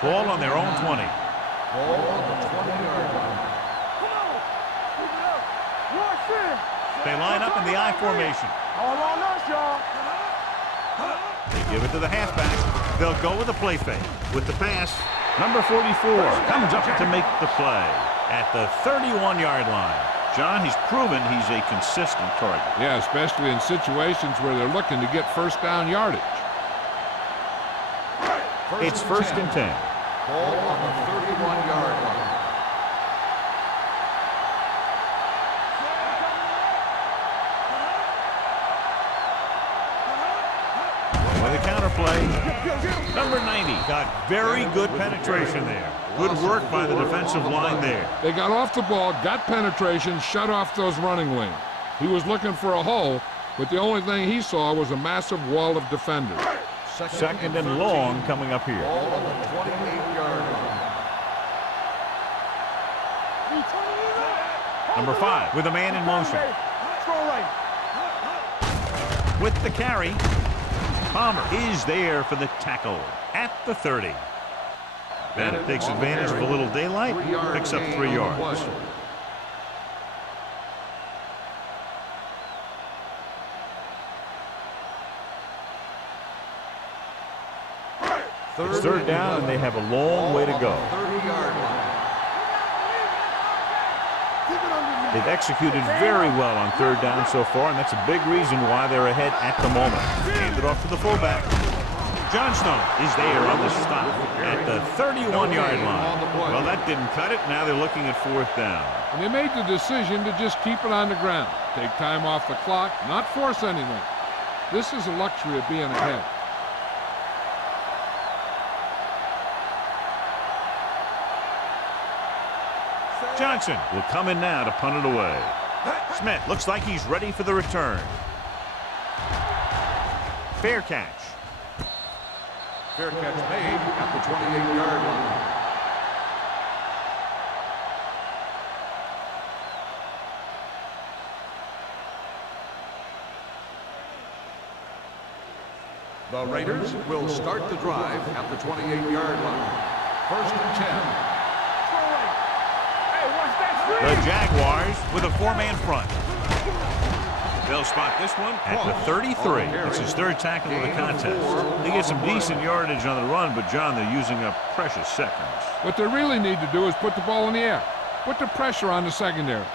Ball on their own 20. Ball on the 20-yard line. They line up in the I formation. All on us, y'all. They give it to the halfback. They'll go with a play fake. With the pass, number 44 comes up to make the play at the 31-yard line. John, he's proven he's a consistent target. Yeah, especially in situations where they're looking to get first down yardage. It's first and 10. Ball on the 31-yard line. With a counter play, number 90 got very good penetration there. Good work by the defensive line there. They got off the ball, got penetration, shut off those running lanes. He was looking for a hole, but the only thing he saw was a massive wall of defenders. Second and long coming up here. Ball on the 28-yard line. Number 5 with a man in motion. With the carry, Palmer is there for the tackle at the 30. Bennett takes advantage of a little daylight, picks up 3 yards. It's third down, and they have a long way to go. 30-yard line. They've executed very well on third down so far, and that's a big reason why they're ahead at the moment. Hand it off to the fullback. Johnstone is there on the stop at the 31-yard line. Well, that didn't cut it. Now they're looking at fourth down. And they made the decision to just keep it on the ground. Take time off the clock, not force anything. This is a luxury of being ahead. Johnson will come in now to punt it away. Smith looks like he's ready for the return. Fair catch. Fair catch made at the 28-yard line. The Raiders will start the drive at the 28-yard line. First and 10. The Jaguars with a 4-man front. They'll spot this one at the 33. It's his third tackle of the contest. They get some decent yardage on the run, but, John, they're using up precious seconds. What they really need to do is put the ball in the air. Put the pressure on the secondary.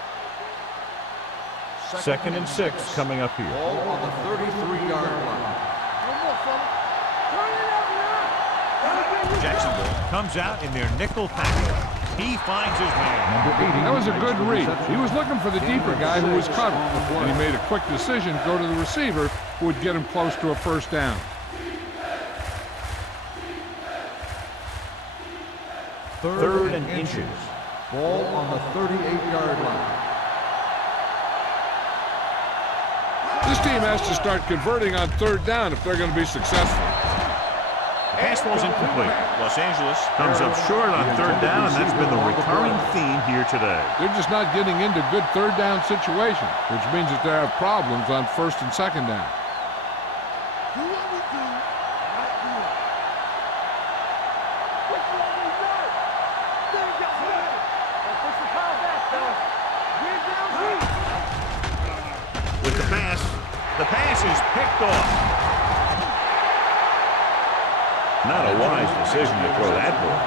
Second and 6 coming up here. Ball on the 33-yard line. Jacksonville comes out in their nickel package. He finds his man. That was a good read. He was looking for the deeper guy who was covered, and he made a quick decision to go to the receiver who would get him close to a first down. Third and inches. Ball on the 38-yard line. This team has to start converting on third down if they're going to be successful. Pass ball's incomplete. Los Angeles comes up short on third down, and that's been the recurring theme here today. They're just not getting into good third down situations, which means that they have problems on first and second down. With the pass is picked off. Not a wise decision to throw that ball.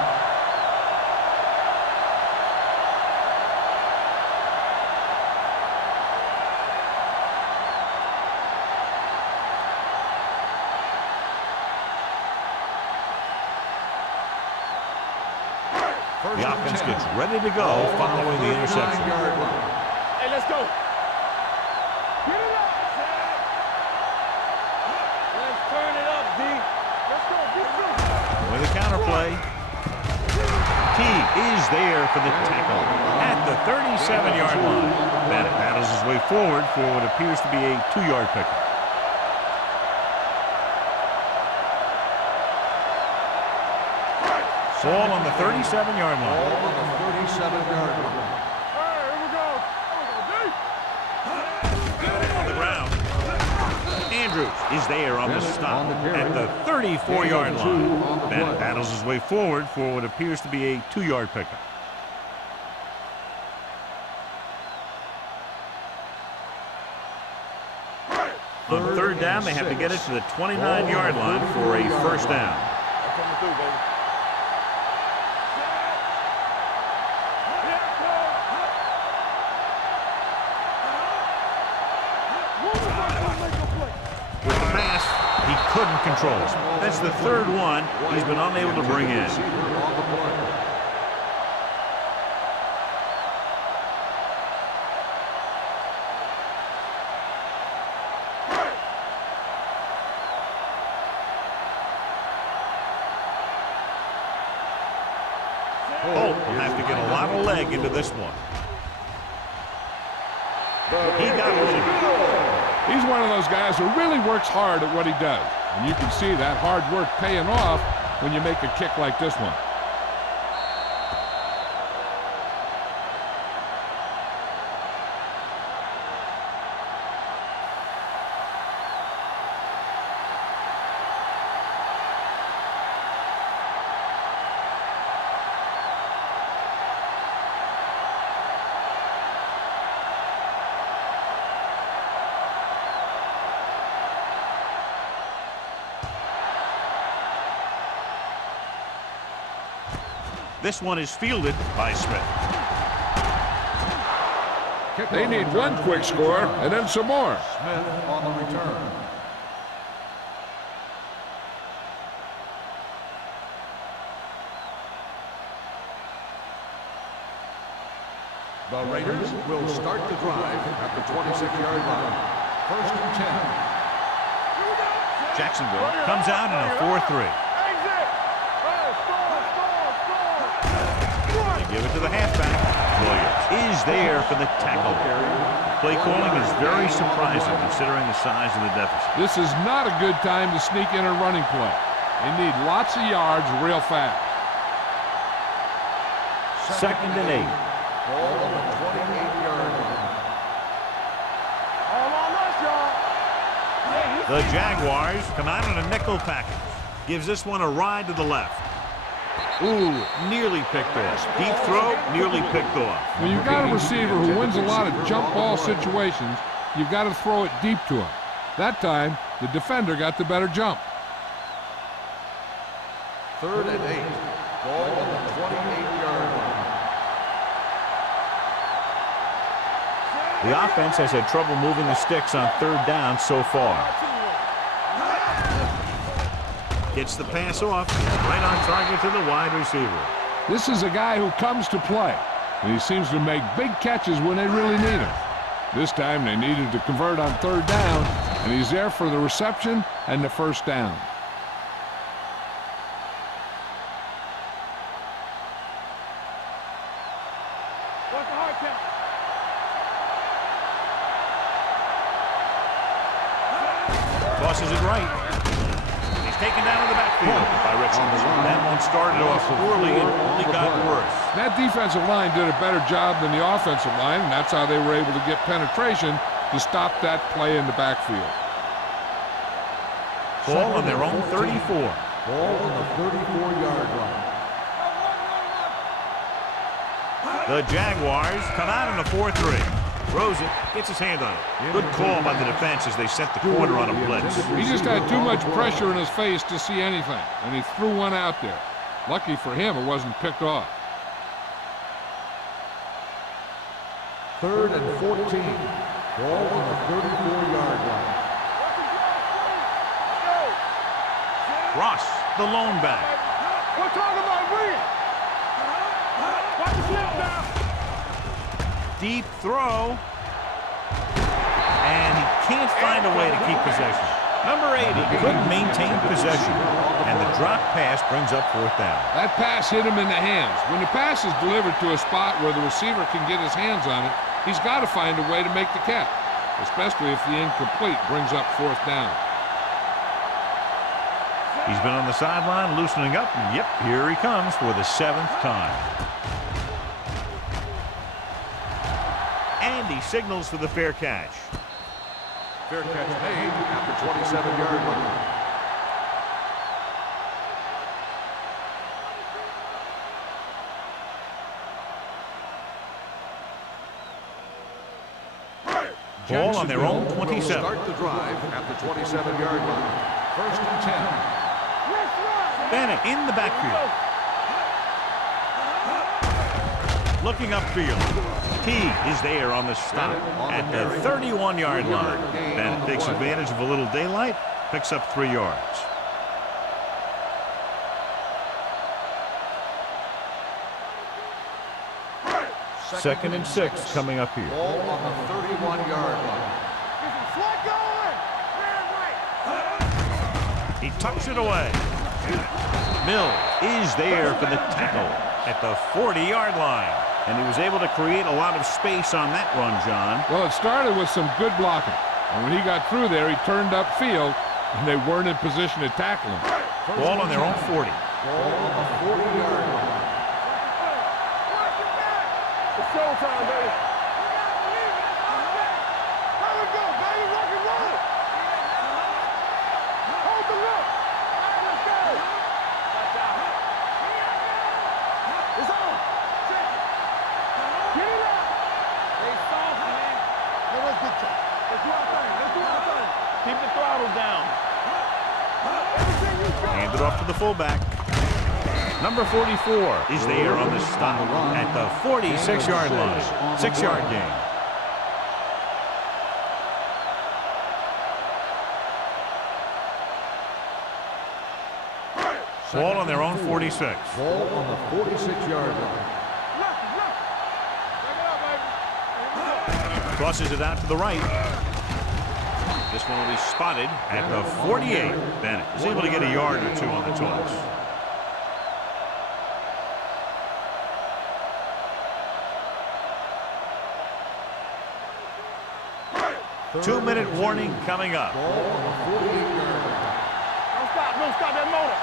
The offense gets ready to go following the interception. Hey, let's go. Get it up. Let's turn it up, D. Let's go. With a counter play. T is there for the tackle at the 37-yard line. Bennett battles his way forward for what appears to be a 2-yard pickup. Ball on the 37-yard line. Ball on the 37-yard line. On the ground. Andrews is there on the stop at the 34-yard line. Bennett battles his way forward for what appears to be a 2-yard pickup. On third down, they have to get it to the 29-yard line for a first down. With the pass, he couldn't control it. That's the third one he's been unable to bring in. Holt will have to get a lot of leg into this one. He got one. He's one of those guys who really works hard at what he does. And you can see that hard work paying off when you make a kick like this one. This one is fielded by Smith. They need one quick score and then some more. Smith on the return. The Raiders will start the drive at the 26-yard line. First and 10. Jacksonville comes out in a 4-3. They give it to the halfback. Williams is there for the tackle. Play calling is very surprising considering the size of the deficit. This is not a good time to sneak in a running play. They need lots of yards real fast. Second and 8. Ball on the 28-yard line. The Jaguars come out in a nickel package. Gives this one a ride to the left. Ooh, nearly picked off. Deep throw, nearly picked off. When you've got a receiver who wins a lot of jump ball situations, you've got to throw it deep to him. That time, the defender got the better jump. Third and 8. Ball on the 28-yard line. The offense has had trouble moving the sticks on third down so far. Gets the pass off, right on target to the wide receiver. This is a guy who comes to play, and he seems to make big catches when they really need him. This time they needed to convert on third down, and he's there for the reception and the first down. Tosses it right. He's taken down in the backfield by Richards. That one started off poorly and only got worse. That defensive line did a better job than the offensive line, and that's how they were able to get penetration to stop that play in the backfield. Ball on their own 34. Ball on the 34-yard line. The Jaguars come out in a 4-3. Rosen gets his hand on it. Good call by the defense as they set the corner on a blitz. He just had too much pressure in his face to see anything, and he threw one out there. Lucky for him, it wasn't picked off. Third and 14. Ball on the 34-yard line. Ross, the lone back. We're talking about Reed. Watch the snap now. Deep throw. And he can't find a way to keep possession. Number 80 couldn't maintain possession, and the drop pass brings up 4th down. That pass hit him in the hands. When the pass is delivered to a spot where the receiver can get his hands on it, he's got to find a way to make the catch, especially if the incomplete brings up 4th down. He's been on the sideline loosening up, and yep, here he comes for the 7th time. And he signals for the fair catch. Fair catch made at the 27-yard line. Ball on their own 27. Start the drive at the 27-yard line. 1st and 10. Bennett in the backfield. Looking upfield. T is there on the stop at the 31-yard line. Bennett takes advantage of a little daylight, picks up 3 yards. Second and 6 coming up here. Ball on the 31-yard line. He tucks it away. Mills is there for the tackle at the 40-yard line. And he was able to create a lot of space on that run, John. Well, it started with some good blocking. And when he got through there, he turned upfield, and they weren't in position to tackle him. Ball on their own 40. Ball on the 40-yard line. It's showtime, baby. How we go, baby? Rock and roll. Hold the look. Let's go. It's on. Get it up. They soft, man. Hey, let's get you. Let's do our thing. Let's do our thing. Keep the throttle down. Everything you got. Hand it off to the fullback. Number 44 is there on the stop at the 46-yard line. 6-yard gain. Ball on their own 46. Ball on the 46-yard line. Crosses it out to the right. This one will be spotted at the 48. Bennett is able to get a yard or 2 on the toss. 2-minute warning coming up. Ball on the 48-yard line. Don't stop that motor.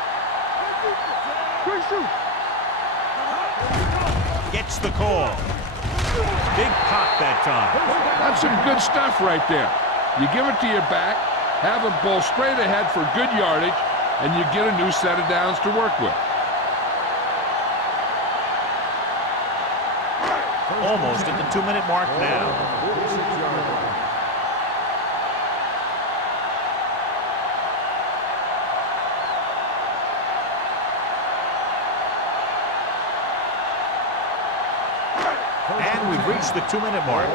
Quick shoot. Gets the call. Big pop that time. That's some good stuff right there. You give it to your back, have him pull straight ahead for good yardage, and you get a new set of downs to work with. Almost at the 2-minute mark now. 46-yard line. And we've reached the 2-minute mark.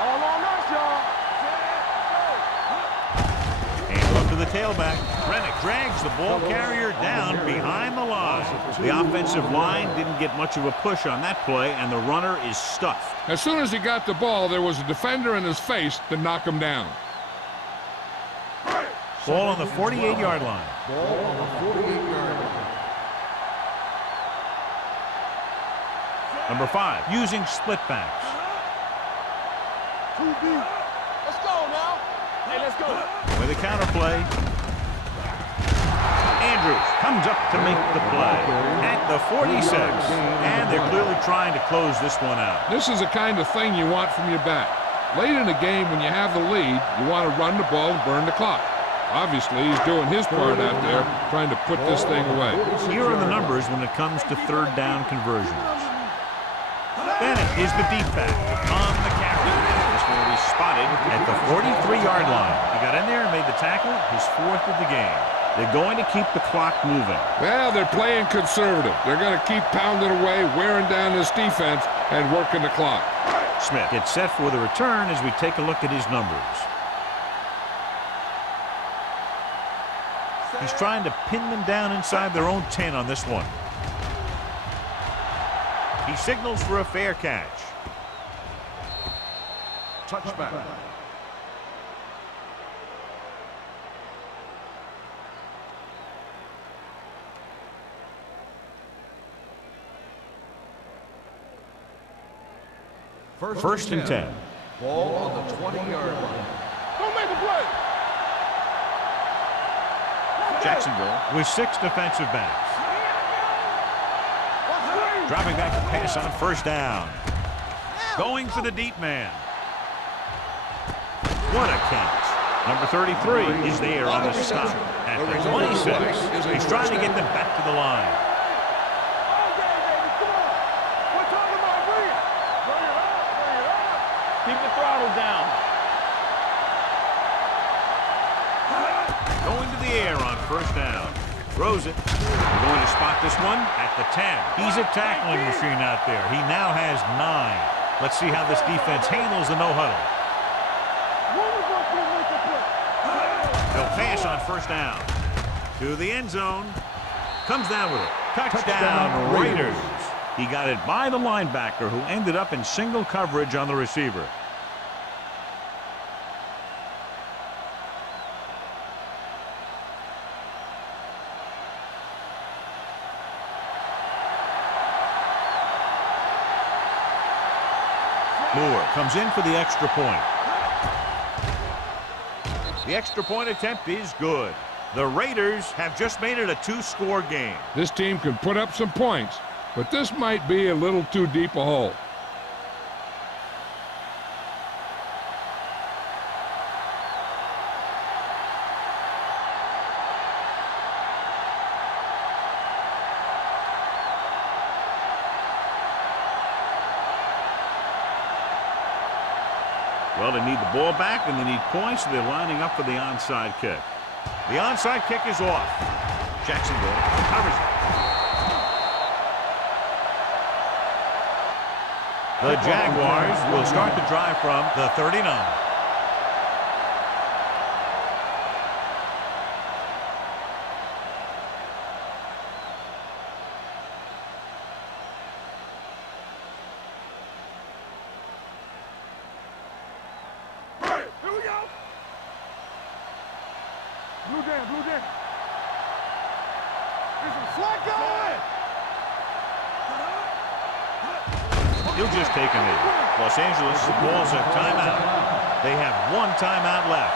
All on us, y'all. And up to the tailback. Rennick drags the ball carrier down behind the line. The offensive line didn't get much of a push on that play, and the runner is stuffed. As soon as he got the ball, there was a defender in his face to knock him down. Ball on the 48-yard line. Ball on the 48-yard line. Number 5, using split backs. 2 deep. Let's go now. Hey, let's go. With a counter play. Andrews comes up to make the play at the 46. And they're clearly trying to close this one out. This is the kind of thing you want from your back. Late in the game, when you have the lead, you want to run the ball and burn the clock. Obviously, he's doing his part out there, trying to put this thing away. Here are the numbers when it comes to 3rd down conversions. Bennett is the deep back on the carry. This one will be spotted at the 43-yard line. He got in there and made the tackle, his 4th of the game. They're going to keep the clock moving. Well, they're playing conservative. They're going to keep pounding away, wearing down this defense, and working the clock. Smith gets set for the return as we take a look at his numbers. He's trying to pin them down inside their own 10 on this one. He signals for a fair catch. Touchback. First and 10. Ball on the 20-yard line. Don't make a play. Jacksonville with 6 defensive backs. Dropping back to pass on first down. Going for the deep man. What a catch. Number 33 is there on the stop. At the 26, he's trying to get them back to the line. Keep the throttle down. Going to the air on first down. Throws it. We're going to spot this one at the 10. He's a tackling machine out there. He now has 9. Let's see how this defense handles the no-huddle. They'll pass on first down. To the end zone. Comes down with it. Touchdown, Raiders. He got it by the linebacker, who ended up in single coverage on the receiver. Moore comes in for the extra point. The extra point attempt is good. The Raiders have just made it a 2-score game. This team can put up some points, but this might be a little too deep a hole. Well, they need the ball back, and they need points, so they're lining up for the onside kick. The onside kick is off. Jacksonville covers it. The Jaguars will start the drive from the 39. Blue Jam. There's some slack going. He'll just take a knee. Los Angeles calls a timeout. They have 1 timeout left.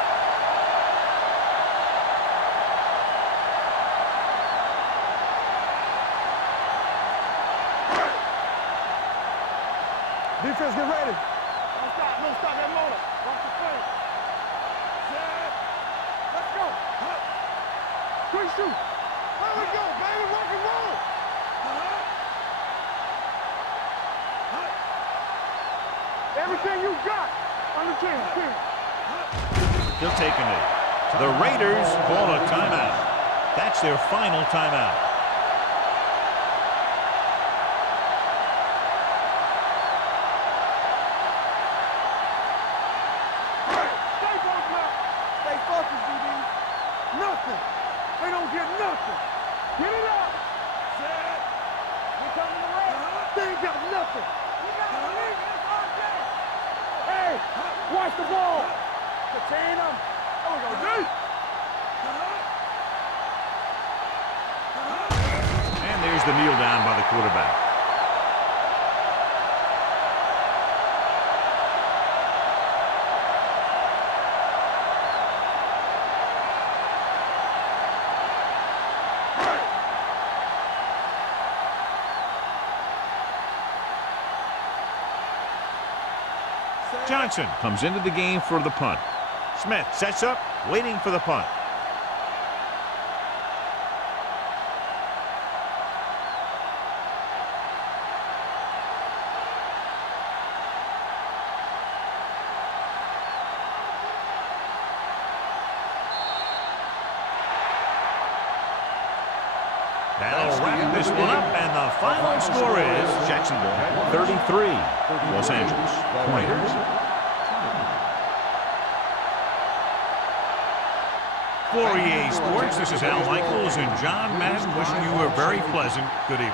Defense, get ready. No stop that motor. Watch the play. Set. Let's go. Quick shoot. There we go, baby. Rock and roll. Everything you got on the team. He'll take a knee. The Raiders call a timeout. That's their final timeout. Stay focused, DB. Nothing. They don't get nothing. Get it up. Set. We coming around. They ain't got nothing. You got to believe it's our day. Hey, watch the ball. Contain them. There we go, D. And there's the kneel down by the quarterback. Johnson comes into the game for the punt. Smith sets up, waiting for the punt. That'll wrap this one up, and the final score is Jacksonville 33, Los Angeles 20. For EA Sports, this is Al Michaels and John Madden wishing you a very pleasant good evening.